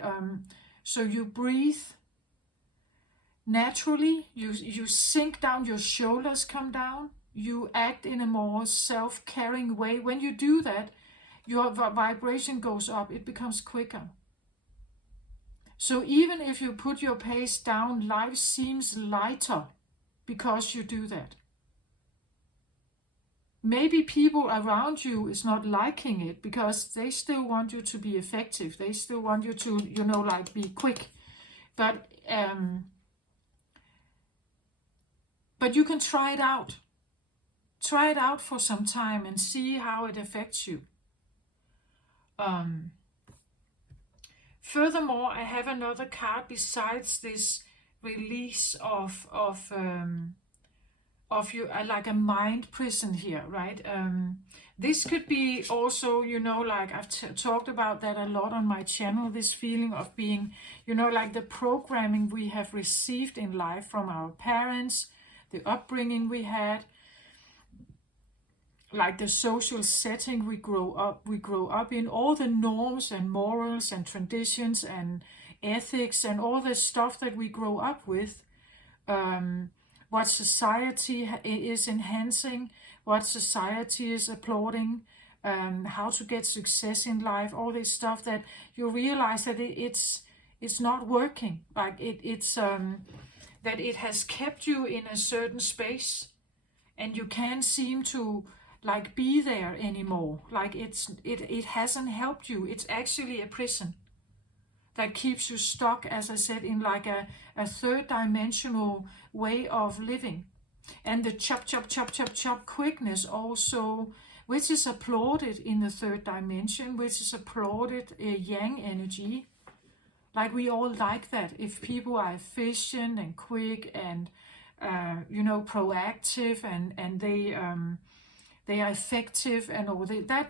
So you breathe naturally, you sink down, your shoulders come down, you act in a more self-caring way. When you do that, your vibration goes up, it becomes quicker. So even if you put your pace down, life seems lighter because you do that. Maybe people around you is not liking it because they still want you to be effective. They still want you to, be quick. But you can try it out. Try it out for some time and see how it affects you. Furthermore, I have another card besides this release of you, like a mind prison here, right? This could be also, like I've talked about that a lot on my channel, this feeling of being, like the programming we have received in life from our parents, the upbringing we had, like the social setting we grow up in, all the norms and morals and traditions and ethics and all the stuff that we grow up with, what society is enhancing, what society is applauding, how to get success in life, all this stuff that you realize that it's not working, like it's that it has kept you in a certain space and you can't seem to like be there anymore, like it hasn't helped you. It's actually a prison that keeps you stuck, as I said, in like a third dimensional way of living. And the chop quickness also, which is applauded in the third dimension, which is applauded yang energy. Like we all like that. If people are efficient and quick and proactive and they are effective and all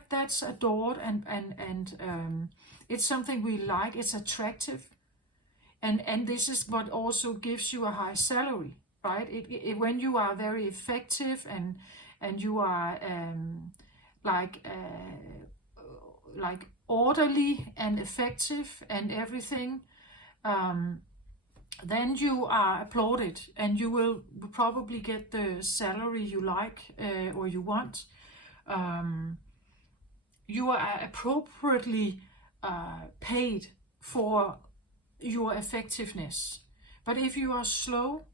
that's adored and it's something we like. It's attractive, and this is what also gives you a high salary, right? When you are very effective and you are like orderly and effective and everything, then you are applauded and you will probably get the salary you like or you want. You are appropriately paid for your effectiveness. But if you are slow,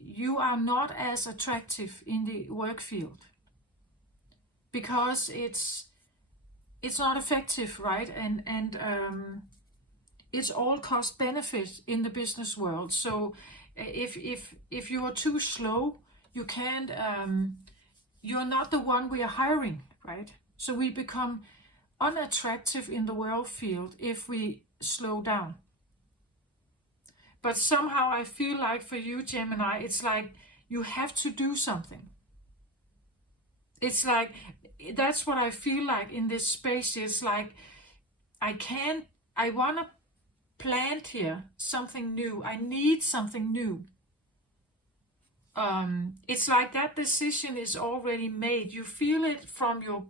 you are not as attractive in the work field because it's not effective, right? And it's all cost benefit in the business world. So if you are too slow, you can't. You're not the one we are hiring, right? So we become unattractive in the world field if we slow down. But somehow I feel like for you, Gemini, it's like you have to do something. It's like, that's what I feel like in this space. It's like, I want to plant here something new. I need something new. It's like that decision is already made. You feel it from your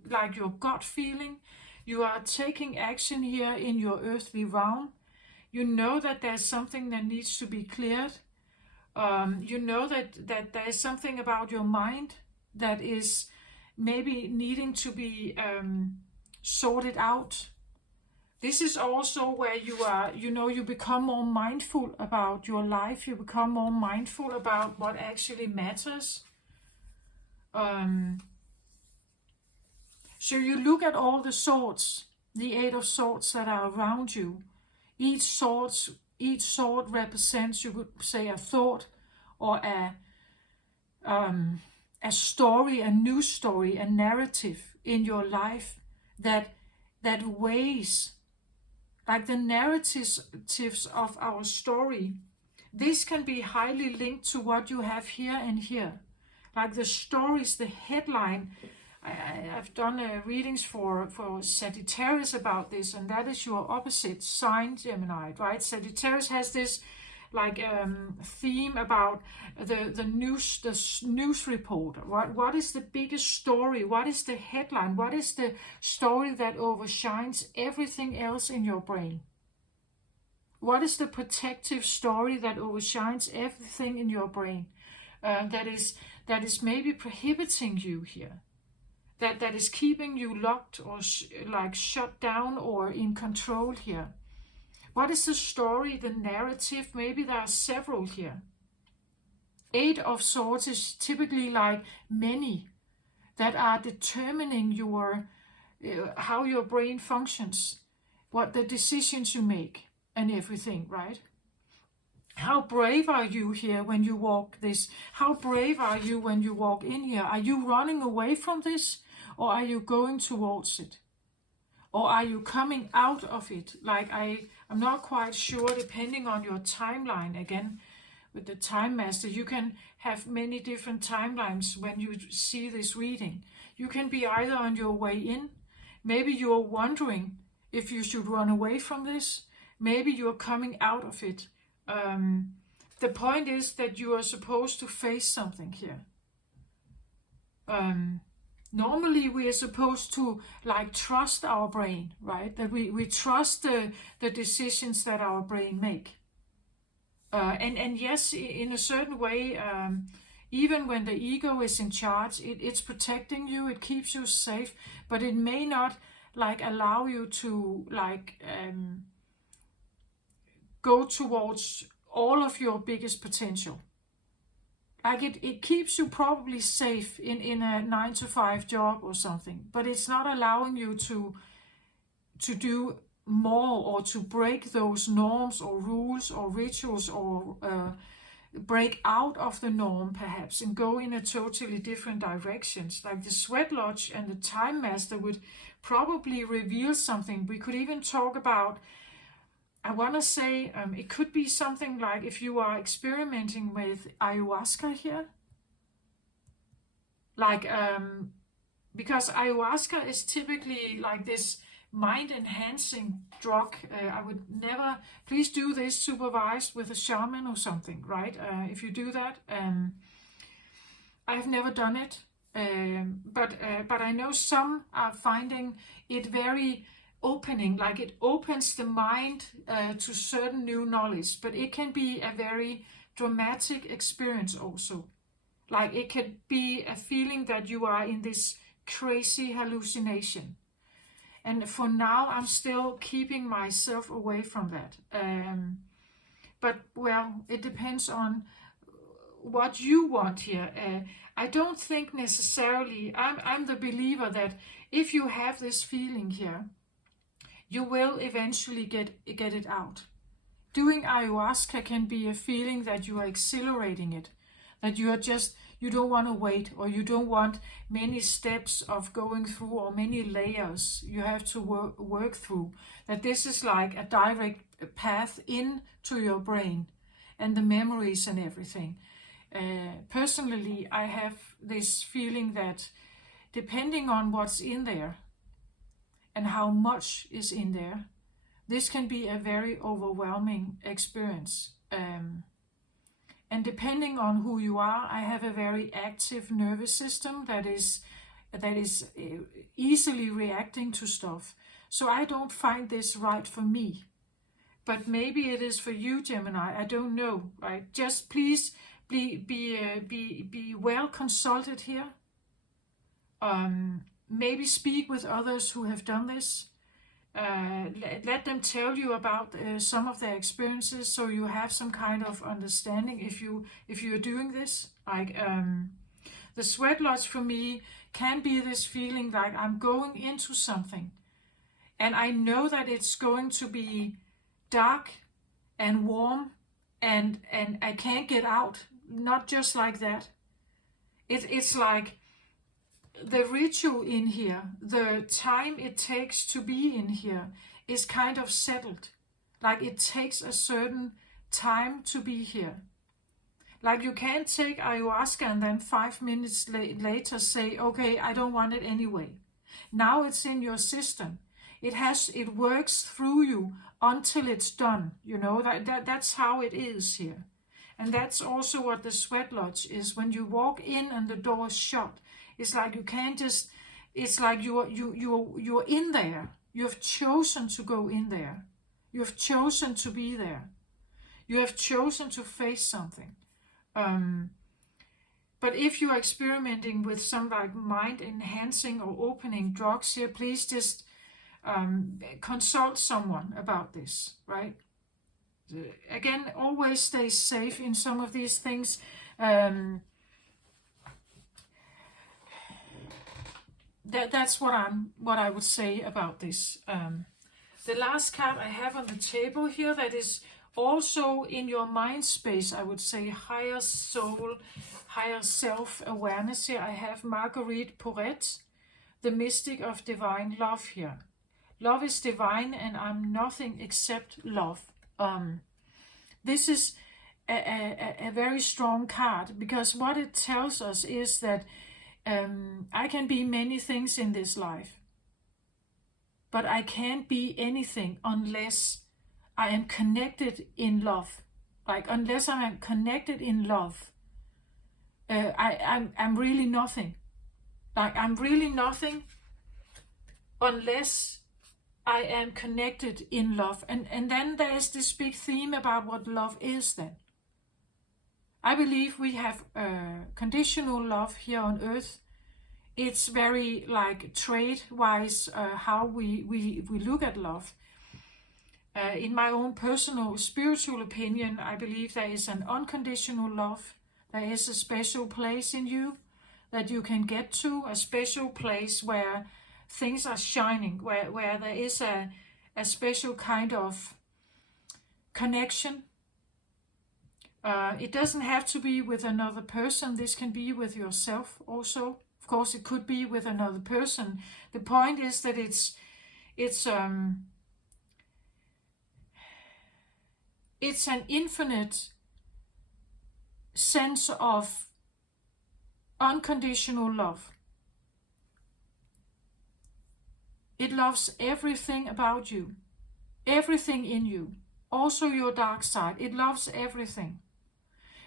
gut feeling. You are taking action here in your earthly realm. You know that there's something that needs to be cleared. You know that there's something about your mind that is maybe needing to be sorted out. This is also where you are, you become more mindful about your life. You become more mindful about what actually matters. So you look at all the swords, the 8 of swords that are around you. Each sword represents, you could say, a thought or a story, a new story, a narrative in your life that weighs. Like the narratives of our story, this can be highly linked to what you have here and here. Like the stories, the headline. I've done readings for Sagittarius about this, and that is your opposite sign, Gemini, right? Sagittarius has this theme about the news reporter. What is the biggest story? What is the headline? What is the story that overshines everything else in your brain? What is the protective story that overshines everything in your brain? That is maybe prohibiting you here. That is keeping you locked or shut down or in control here. What is the story, the narrative? Maybe there are several here. 8 of swords is typically like many that are determining how your brain functions, what the decisions you make and everything, right? How brave are you here when you walk this? How brave are you when you walk in here? Are you running away from this, or are you going towards it? Or are you coming out of it? Like I'm not quite sure, depending on your timeline. Again, with the time master, you can have many different timelines when you see this reading. You can be either on your way in, maybe you're wondering if you should run away from this, maybe you're coming out of it. The point is that you are supposed to face something here. Normally we are supposed to like trust our brain, right? That we trust the decisions that our brain make. And yes, in a certain way, even when the ego is in charge, it's protecting you, it keeps you safe, but it may not like allow you to like go towards all of your biggest potential. Like it keeps you probably safe in a 9-to-5 job or something, but it's not allowing you to do more, or to break those norms or rules or rituals, or break out of the norm perhaps and go in a totally different directions. Like the Sweat Lodge and the Time Master would probably reveal something. We could even talk about, I want to say, it could be something like if you are experimenting with ayahuasca here. Like, because ayahuasca is typically like this mind-enhancing drug. I would never, please do this supervised with a shaman or something, right? If you do that, I've never done it, but I know some are finding it very opening, like it opens the mind to certain new knowledge, but it can be a very dramatic experience also. Like it could be a feeling that you are in this crazy hallucination. And for now, I'm still keeping myself away from that. But well, it depends on what you want here. I don't think necessarily, I'm the believer that if you have this feeling here, you will eventually get it out. Doing ayahuasca can be a feeling that you are accelerating it, that you don't want to wait, or you don't want many steps of going through, or many layers you have to work through, that this is like a direct path into your brain and the memories and everything. Personally, I have this feeling that depending on what's in there and how much is in there, this can be a very overwhelming experience. And depending on who you are, I have a very active nervous system that is easily reacting to stuff. So I don't find this right for me. But maybe it is for you, Gemini. I don't know. Right? Just please be well consulted here. Maybe speak with others who have done this. Let them tell you about some of their experiences, so you have some kind of understanding if you're doing this. Like the Sweat Lodge for me can be this feeling like I'm going into something, and I know that it's going to be dark and warm, and I can't get out. Not just like that. It's like the ritual in here, the time it takes to be in here is kind of settled. Like it takes a certain time to be here. Like you can't take ayahuasca and then 5 minutes later say, okay, I don't want it anyway. Now it's in your system. It works through you until it's done. You know, that's how it is here. And that's also what the Sweat Lodge is. When you walk in and the door is shut, it's like you can't just, it's like you're in there. You have chosen to go in there. You have chosen to be there. You have chosen to face something. But if you are experimenting with some like mind enhancing or opening drugs here, please just consult someone about this, right? Again, always stay safe in some of these things. That's what I would say about this. The last card I have on the table here that is Also in your mind space, I would say higher soul, higher self-awareness here. I have Marguerite Porete, the mystic of divine love here. Love is divine and I'm nothing except love. This is a very strong card, because what it tells us is that I can be many things in this life, but I can't be anything unless I am connected in love. Like, unless I am connected in love, I'm really nothing. Like, I'm really nothing unless I am connected in love. And then there's this big theme about what love is then. I believe we have conditional love here on earth. It's very like trade-wise how we look at love. In my own personal spiritual opinion, I believe there is an unconditional love. There is a special place in you that you can get to, a special place where things are shining, where there is a special kind of connection. It doesn't have to be with another person. This can be with yourself also. Of course, it could be with another person. The point is that it's an infinite sense of unconditional love. It loves everything about you, everything in you, also your dark side. It loves everything.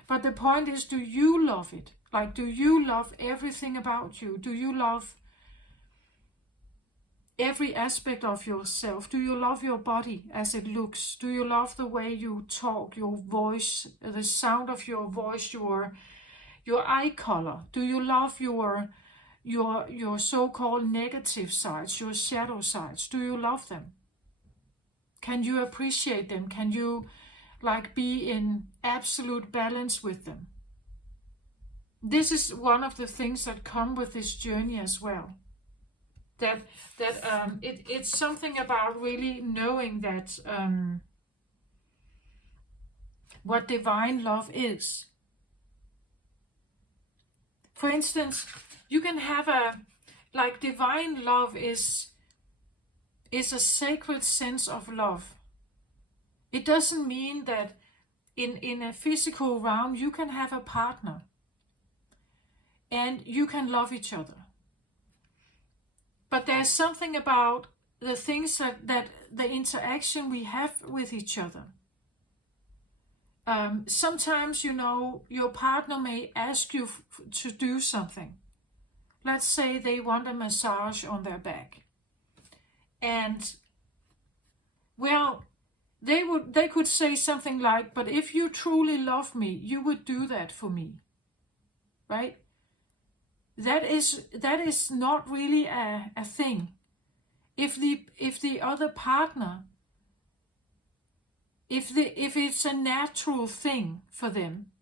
But the point is, do you love it? Like, do you love everything about you? Do you love every aspect of yourself? Do you love your body as it looks? Do you love the way you talk, your voice, the sound of your voice, your eye color? Do you love your so-called negative sides, your shadow sides? Do you love them? Can you appreciate them? Can you like be in absolute balance with them? This is one of the things that come with this journey as well. It's something about really knowing that what divine love is. For instance, you can have divine love is a sacred sense of love. It doesn't mean that in a physical realm you can have a partner and you can love each other. But there's something about the things that the interaction we have with each other. Sometimes, your partner may ask you to do something. Let's say they want a massage on their back. And, well, they could say something like, but if you truly love me, you would do that for me. Right? That is not really a thing. If the other partner, if it's a natural thing for them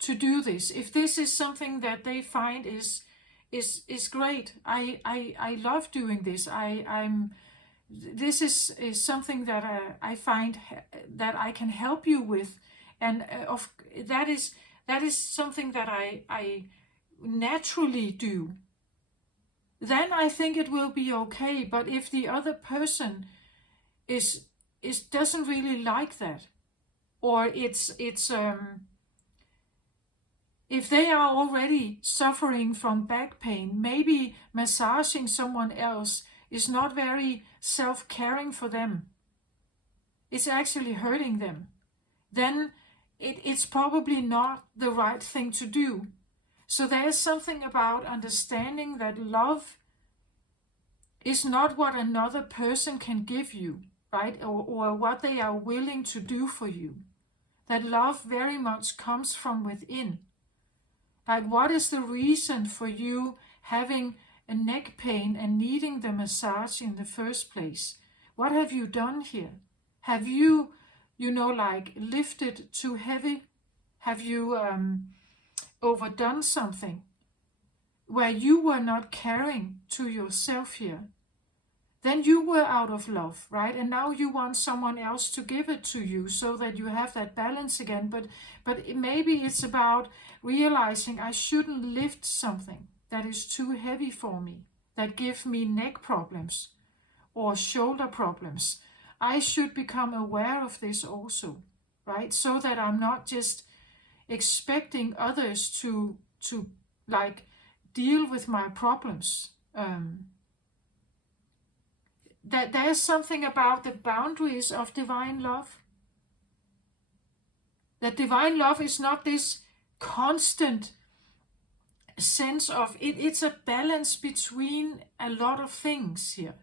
to do this, if this is something that they find is great, I love doing this. This is something that I find that I can help you with, and that is something that I naturally do, then I think it will be okay. But if the other person doesn't really like that, or it's if they are already suffering from back pain, maybe massaging someone else is not very self-caring for them. It's actually hurting them. Then it's probably not the right thing to do. So there's something about understanding that love is not what another person can give you, right? Or what they are willing to do for you. That love very much comes from within. Like, what is the reason for you having a neck pain and needing the massage in the first place? What have you done here? Have you, lifted too heavy? Have you overdone something where you were not caring to yourself here? then you were out of love, right? And now you want someone else to give it to you so that you have that balance again. But maybe it's about realizing I shouldn't lift something that is too heavy for me, that give me neck problems or shoulder problems. I should become aware of this also, right? So that I'm not just expecting others to like deal with my problems. That there's something about the boundaries of divine love. That divine love is not this constant sense of it. It's a balance between a lot of things here.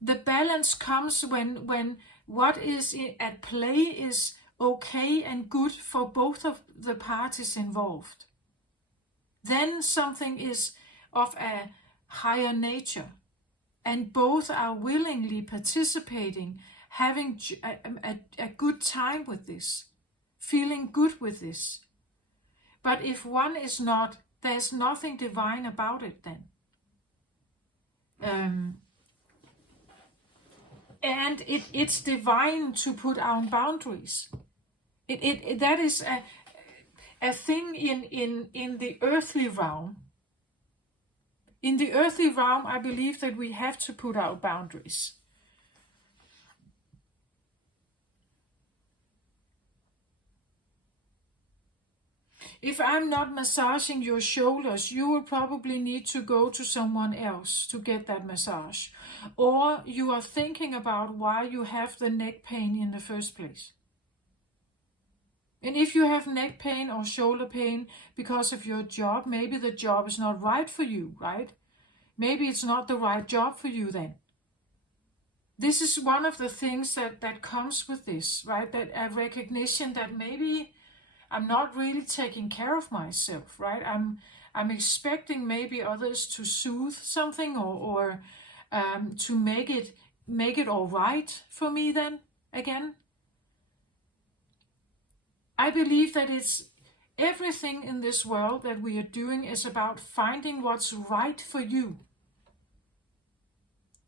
The balance comes when what is at play is okay and good for both of the parties involved. Then something is of a higher nature, and both are willingly participating, having a good time with this, feeling good with this. But if one is not, there's nothing divine about it then. And it's divine to put our boundaries. That is a thing in the earthly realm. In the earthly realm, I believe that we have to put our boundaries. If I'm not massaging your shoulders, you will probably need to go to someone else to get that massage. Or you are thinking about why you have the neck pain in the first place. And if you have neck pain or shoulder pain because of your job, maybe the job is not right for you, right? Maybe it's not the right job for you then. This is one of the things that comes with this, right? That a recognition that maybe I'm not really taking care of myself, right? I'm expecting maybe others to soothe something or to make it all right for me then again. I believe that it's everything in this world that we are doing is about finding what's right for you.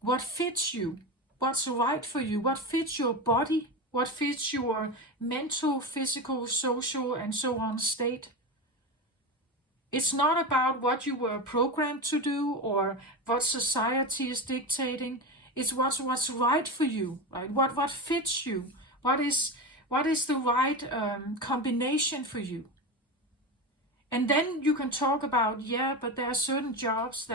What fits you, what's right for you, what fits your body, what fits your mental, physical, social, and so on state. It's not about what you were programmed to do or what society is dictating. It's what's right for you, right? What fits you, what is the right combination for you. And then you can talk about, but there are certain jobs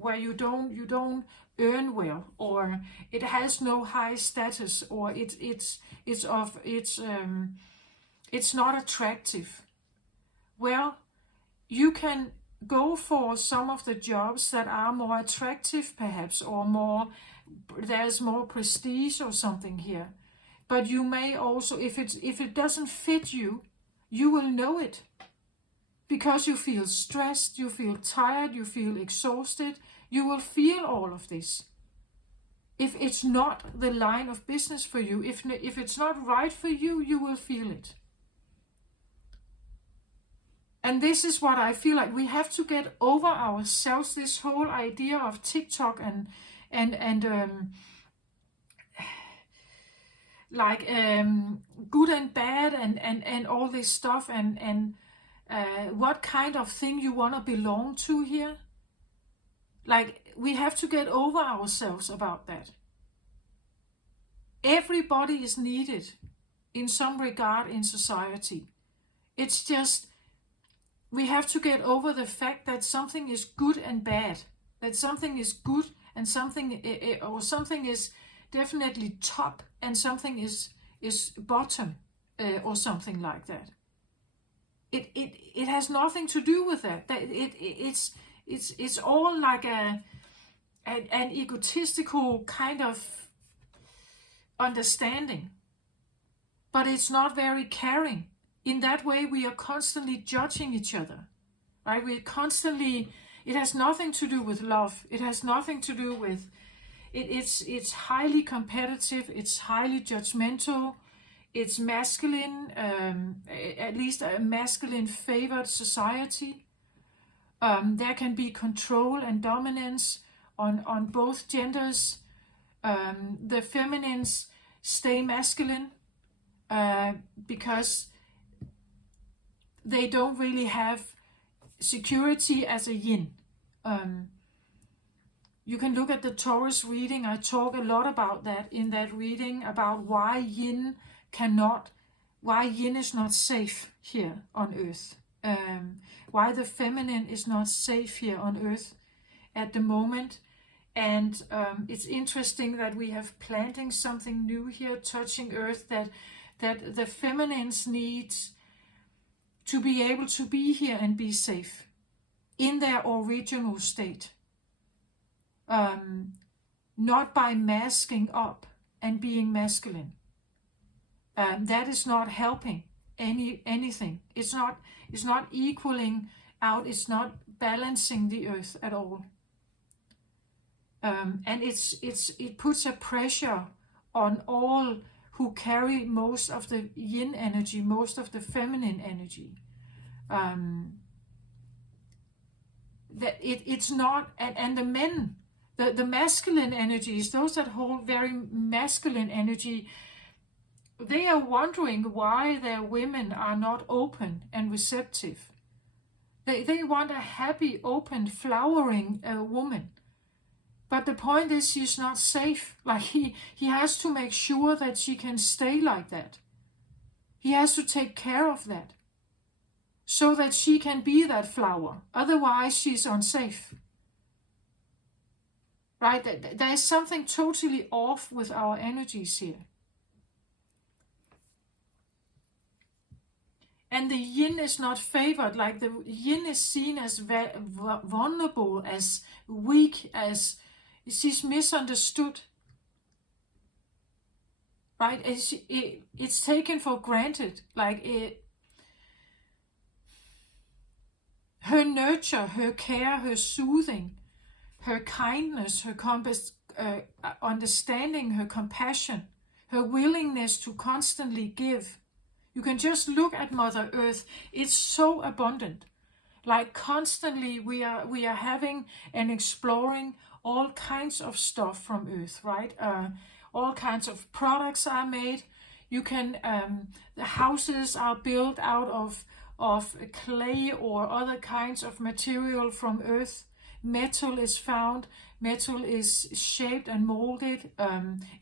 where you don't earn well, or it has no high status, or it's not attractive. Well, you can go for some of the jobs that are more attractive perhaps, or there's more prestige or something here. But you may also, if it doesn't fit you, you will know it. Because you feel stressed, you feel tired, you feel exhausted, you will feel all of this. If it's not the line of business for you, if it's not right for you, you will feel it. And this is what I feel like we have to get over ourselves, this whole idea of TikTok and good and bad and all this stuff and what kind of thing you want to belong to here. Like, we have to get over ourselves about that. Everybody is needed in some regard in society. It's just, we have to get over the fact that something is good and bad. That something is good and something is definitely top and something is bottom or something like that. It has nothing to do with that. It's all like an egotistical kind of understanding, but it's not very caring. In that way, we are constantly judging each other, right? It has nothing to do with love. It has nothing to do with it's highly competitive. It's highly judgmental. It's masculine, at least a masculine favored society. There can be control and dominance on both genders. The feminines stay masculine because they don't really have security as a yin. You can look at the Taurus reading. I talk a lot about that in that reading, about why yin is not safe here on earth. Why the feminine is not safe here on earth at the moment. And it's interesting that we have planting something new here, touching earth, that the feminines need to be able to be here and be safe in their original state. Not by masking up and being masculine. That is not helping anything. It's not equaling out. It's not balancing the earth at all. And it puts a pressure on all who carry most of the yin energy, most of the feminine energy. That it's not, and the men, the masculine energies, those that hold very masculine energy, they are wondering why their women are not open and receptive. They want a happy, open, flowering woman. But the point is, she's not safe. Like he has to make sure that she can stay like that. He has to take care of that, so that she can be that flower. Otherwise, she's unsafe. Right? There is something totally off with our energies here. And the yin is not favored. Like the yin is seen as vulnerable, as weak, as she's misunderstood. Right? It's taken for granted. Like her nurture, her care, her soothing, her kindness, her understanding, her compassion, her willingness to constantly give. You can just look at Mother Earth. It's so abundant. Like constantly we are having and exploring all kinds of stuff from Earth, right? All kinds of products are made. You can, the houses are built out of clay or other kinds of material from Earth. Metal is found. Metal is shaped and molded.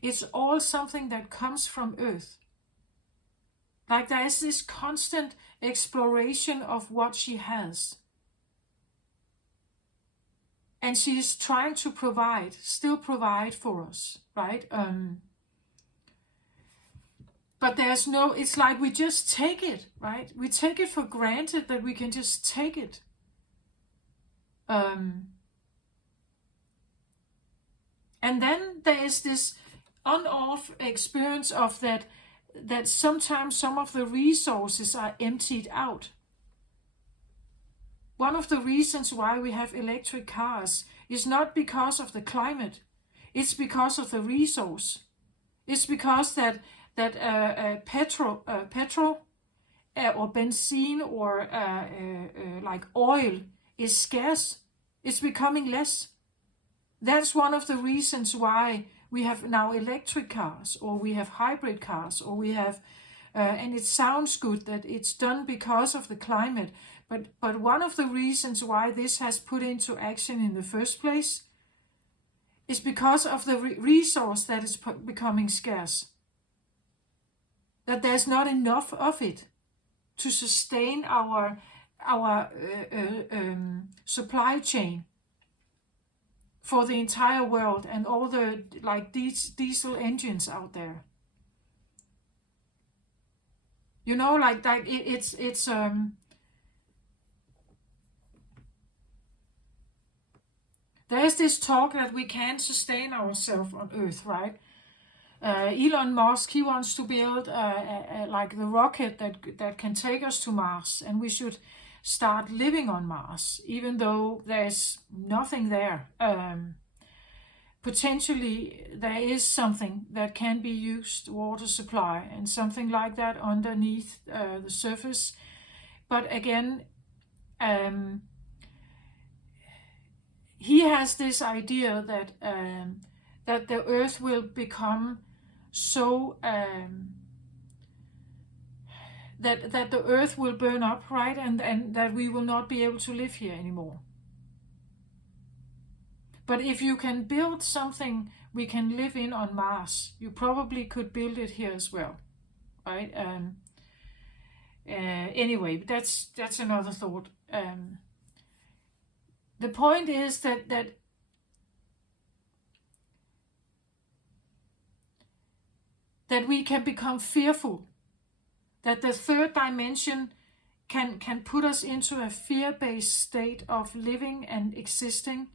It's all something that comes from Earth. Like there is this constant exploration of what she has. And she is trying to still provide for us, right? But there's it's like we just take it, right? We take it for granted that we can just take it. And then there is this on-off experience of that sometimes some of the resources are emptied out. One of the reasons why we have electric cars is not because of the climate. It's because of the resource. It's because that petrol or benzene or like oil is scarce. It's becoming less. That's one of the reasons why we have now electric cars, or we have hybrid cars, or we have, and it sounds good that it's done because of the climate, but one of the reasons why this has put into action in the first place is because of the resource that is becoming scarce. That there's not enough of it to sustain our supply chain for the entire world and all the like diesel engines out there. You know, like it's there's this talk that we can sustain ourselves on Earth, right? Elon Musk, he wants to build like the rocket that can take us to Mars, and we should start living on Mars, even though there's nothing there. Potentially there is something that can be used, water supply and something like that underneath the surface. But again, he has this idea that the earth will become so that the earth will burn up, right, and that we will not be able to live here anymore. But if you can build something we can live in on Mars, you probably could build it here as well, right? Anyway, that's another thought. The point is that we can become fearful, that the third dimension can put us into a fear-based state of living and existing.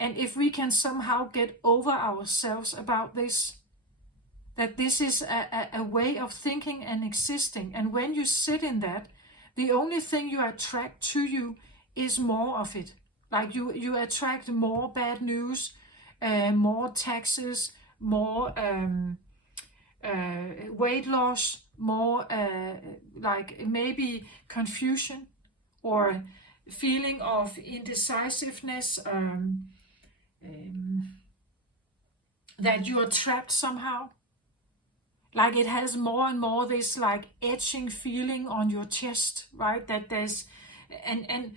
And if we can somehow get over ourselves about this, that this is a way of thinking and existing, and when you sit in that, the only thing you attract to you is more of it. Like you attract more bad news, more taxes, more weight loss, more like maybe confusion or feeling of indecisiveness, that you are trapped somehow. Like it has more and more this like etching feeling on your chest, right? That there's, and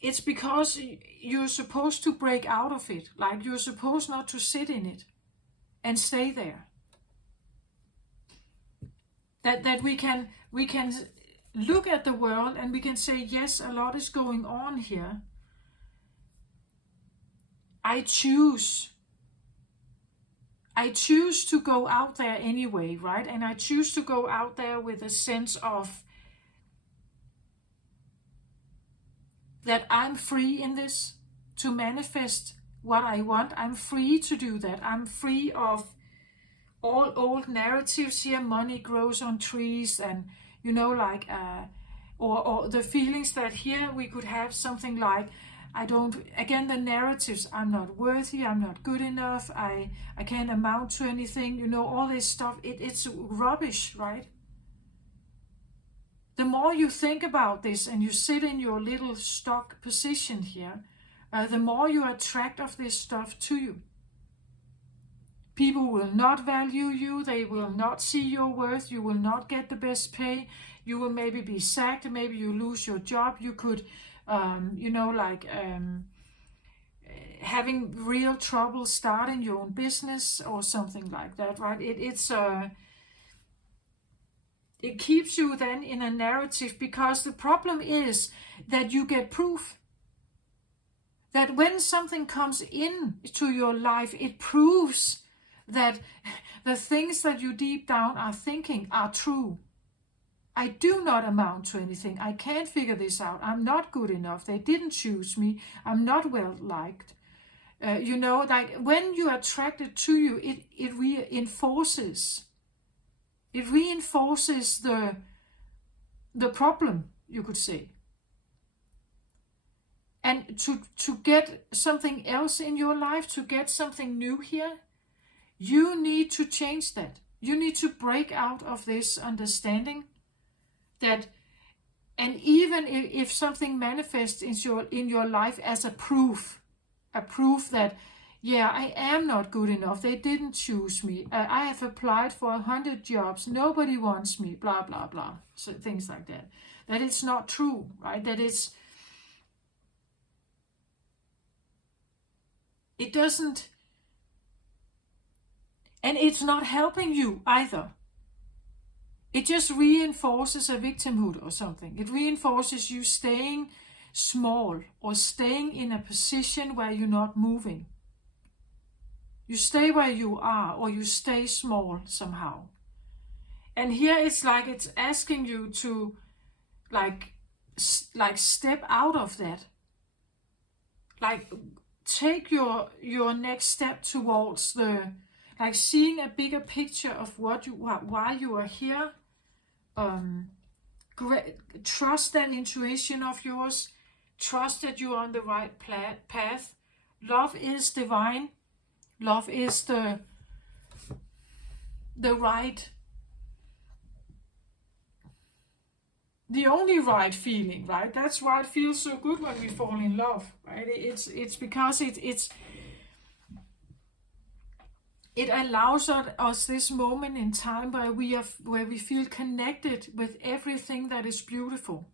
it's because you're supposed to break out of it. Like you're supposed not to sit in it and stay there. That we can look at the world and we can say, yes, a lot is going on here. I choose to go out there anyway, right? And I choose to go out there with a sense of that I'm free in this to manifest what I want. I'm free to do that. I'm free of all old narratives here. Money grows on trees, and you know, like or the feelings that here we could have something like, the narratives, I'm not worthy, I'm not good enough, I can't amount to anything, you know, all this stuff, it's rubbish, right? The more you think about this and you sit in your little stuck position here, the more you attract of this stuff to you. People will not value you, they will not see your worth, you will not get the best pay, you will maybe be sacked, maybe you lose your job, you could having real trouble starting your own business or something like that, right? It keeps you then in a narrative, because the problem is that you get proof. That when something comes in to your life, it proves that the things that you deep down are thinking are true. I do not amount to anything. I can't figure this out. I'm not good enough. They didn't choose me. I'm not well liked. Like when you attract it to you, it reinforces. It reinforces the problem, you could say. And to get something else in your life, to get something new here, you need to change that. You need to break out of this understanding that, and even if something manifests in your life as a proof that, yeah, I am not good enough, they didn't choose me, I have applied for 100 jobs, nobody wants me, blah blah blah, so things like that, that it's not true, right? That it doesn't, and it's not helping you either. It just reinforces a victimhood or something. It reinforces you staying small or staying in a position where you're not moving. You stay where you are, or you stay small somehow. And here it's like it's asking you to like step out of that. Like take your next step towards like seeing a bigger picture of why you are here. Trust that intuition of yours. Trust that you're on the right path. Love is divine. Love is the right the only right feeling, right? That's why it feels so good when we fall in love, right? It's because it allows us this moment in time where we feel connected with everything that is beautiful.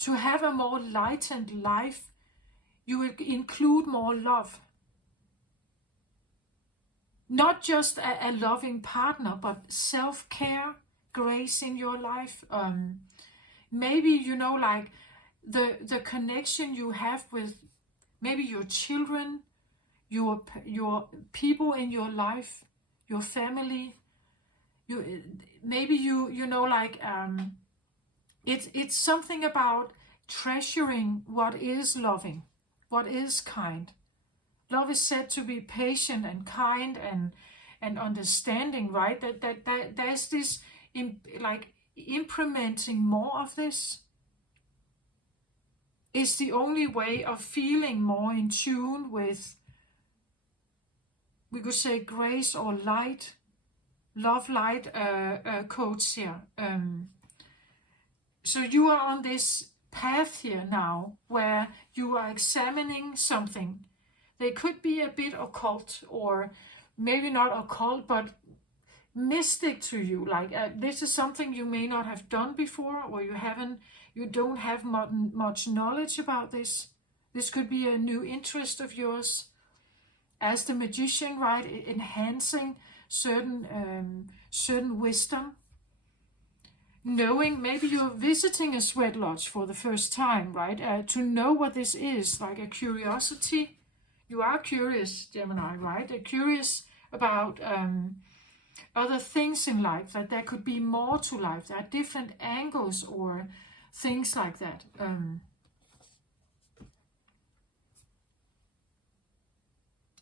To have a more lightened life, you will include more love. Not just a loving partner, but self-care, grace in your life. Maybe, like the connection you have with maybe your children, your people in your life, your family. It's something about treasuring what is loving, what is kind. Love is said to be patient and kind and understanding, right? That there's this implementing more of this is the only way of feeling more in tune with, we could say, grace or light, love light quotes here. So you are on this path here now where you are examining something. They could be a bit occult, or maybe not occult, but mystic to you. This is something you may not have done before, or you don't have much knowledge about this. This could be a new interest of yours. As the magician, right, enhancing certain wisdom. Knowing, maybe you're visiting a sweat lodge for the first time, right? To know what this is, like a curiosity. You are curious, Gemini, right? Curious about other things in life, that there could be more to life. There are different angles or things like that.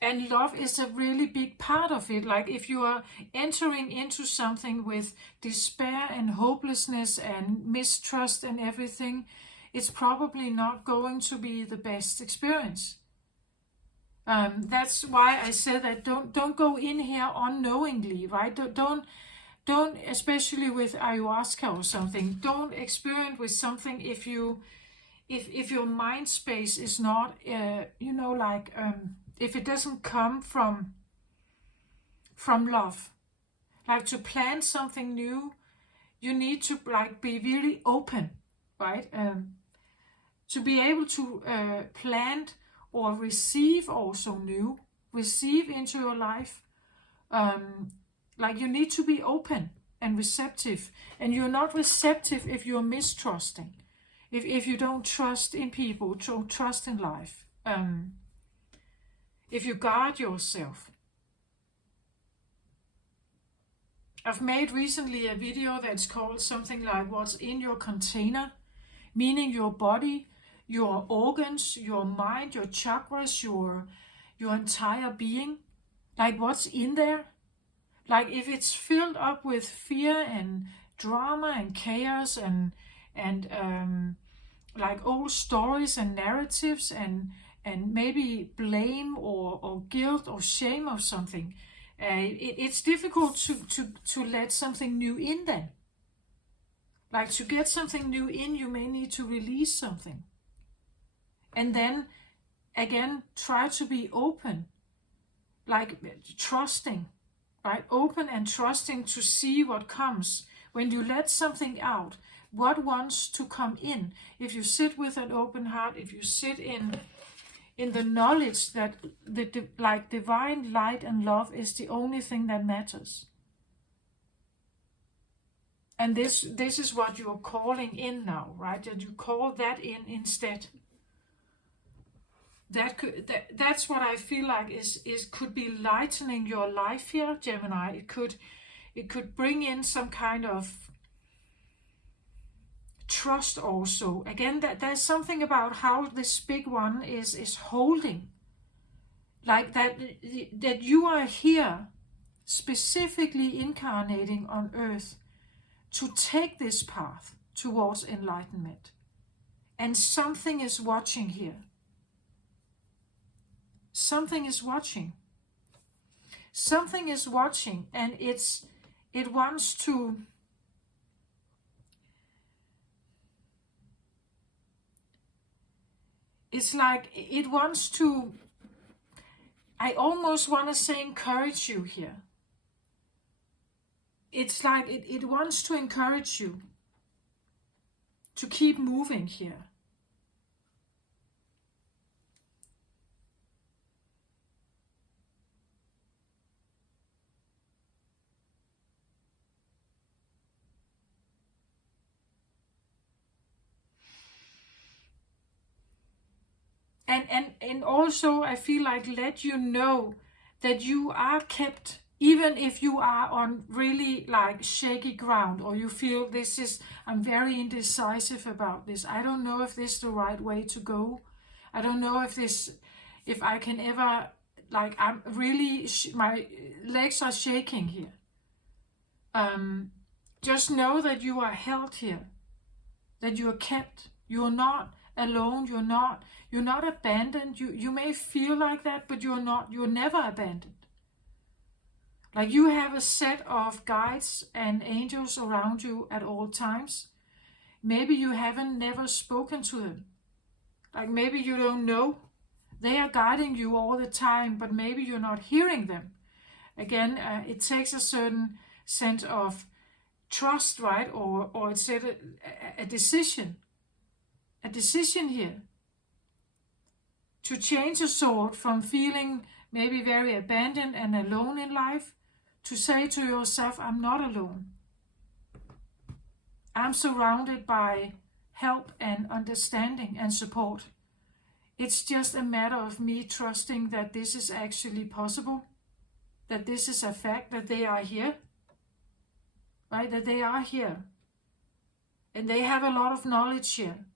And love is a really big part of it. Like if you are entering into something with despair and hopelessness and mistrust and everything, it's probably not going to be the best experience. That's why I said that don't go in here unknowingly, right? Don't especially with ayahuasca or something. Don't experiment with something if your mind space is not, if it doesn't come from love. Like to plan something new, you need to be really open, right? To be able to plant or receive also new, receive into your life. You need to be open and receptive. And you're not receptive if you're mistrusting. If you don't trust in people, don't trust in life. If you guard yourself. I've made recently a video that's called something like what's in your container, meaning your body, your organs, your mind, your chakras, your entire being. Like what's in there? Like if it's filled up with fear and drama and chaos and like old stories and narratives and maybe blame or guilt or shame of something, it's difficult to let something new in then. Like to get something new in, you may need to release something. And then, again, try to be open, like trusting, right? Open and trusting to see what comes. When you let something out, what wants to come in? If you sit with an open heart, if you sit in the knowledge that divine light and love is the only thing that matters. And this is what you're calling in now, right? That you call that in instead. That's what I feel like is could be lightening your life here, Gemini. It could bring in some kind of trust also. Again, that there's something about how this big one is holding. Like that you are here specifically incarnating on earth to take this path towards enlightenment. And something is watching here. Something is watching. Something is watching, and it wants to it's like it wants to, I almost want to say encourage you here. It's like it wants to encourage you to keep moving here. And also I feel like let you know that you are kept, even if you are on really like shaky ground, or you feel this is, I'm very indecisive about this. I don't know if this is the right way to go. I don't know if I can ever, like I'm really, my legs are shaking here. Just know that you are held here, that you are kept. You are not alone. You're not abandoned. You may feel like that, but you're not. You're never abandoned. Like you have a set of guides and angels around you at all times. Maybe you haven't never spoken to them. Like maybe you don't know. They are guiding you all the time, but maybe you're not hearing them. Again, it takes a certain sense of trust, right? Or it's a decision. A decision here. To change a sort from feeling maybe very abandoned and alone in life, to say to yourself, I'm not alone. I'm surrounded by help and understanding and support. It's just a matter of me trusting that this is actually possible, that this is a fact, that they are here, right? That they are here. And they have a lot of knowledge here.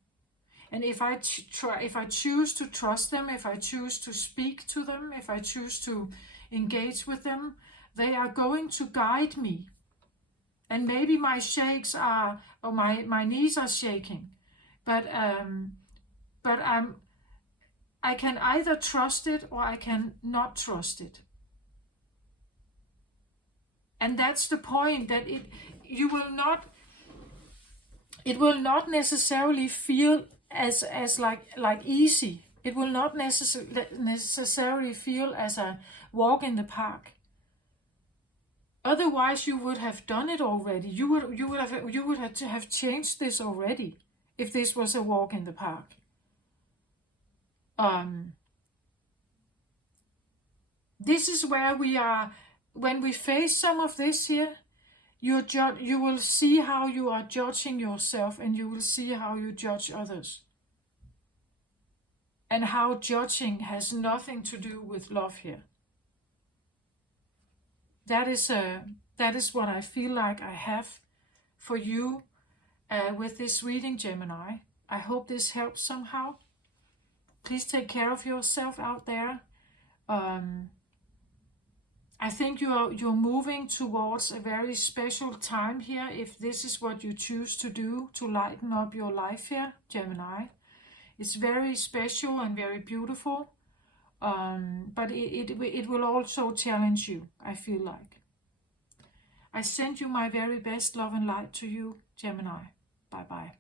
And if I choose to trust them, if I choose to speak to them, if I choose to engage with them, they are going to guide me. And maybe my shakes are, or my knees are shaking, but I can either trust it or I can not trust it. And that's the point, that it will not necessarily feel as like easy. It will not necessarily feel as a walk in the park. Otherwise, you would have done it already. You would have changed this already if this was a walk in the park. This is where we are when we face some of this here. You will see how you are judging yourself, and you will see how you judge others. And how judging has nothing to do with love here. That is what I feel like I have for you with this reading, Gemini. I hope this helps somehow. Please take care of yourself out there. I think you're moving towards a very special time here, if this is what you choose to do to lighten up your life here, Gemini. It's very special and very beautiful, but it will also challenge you, I feel like. I send you my very best love and light to you, Gemini. Bye-bye.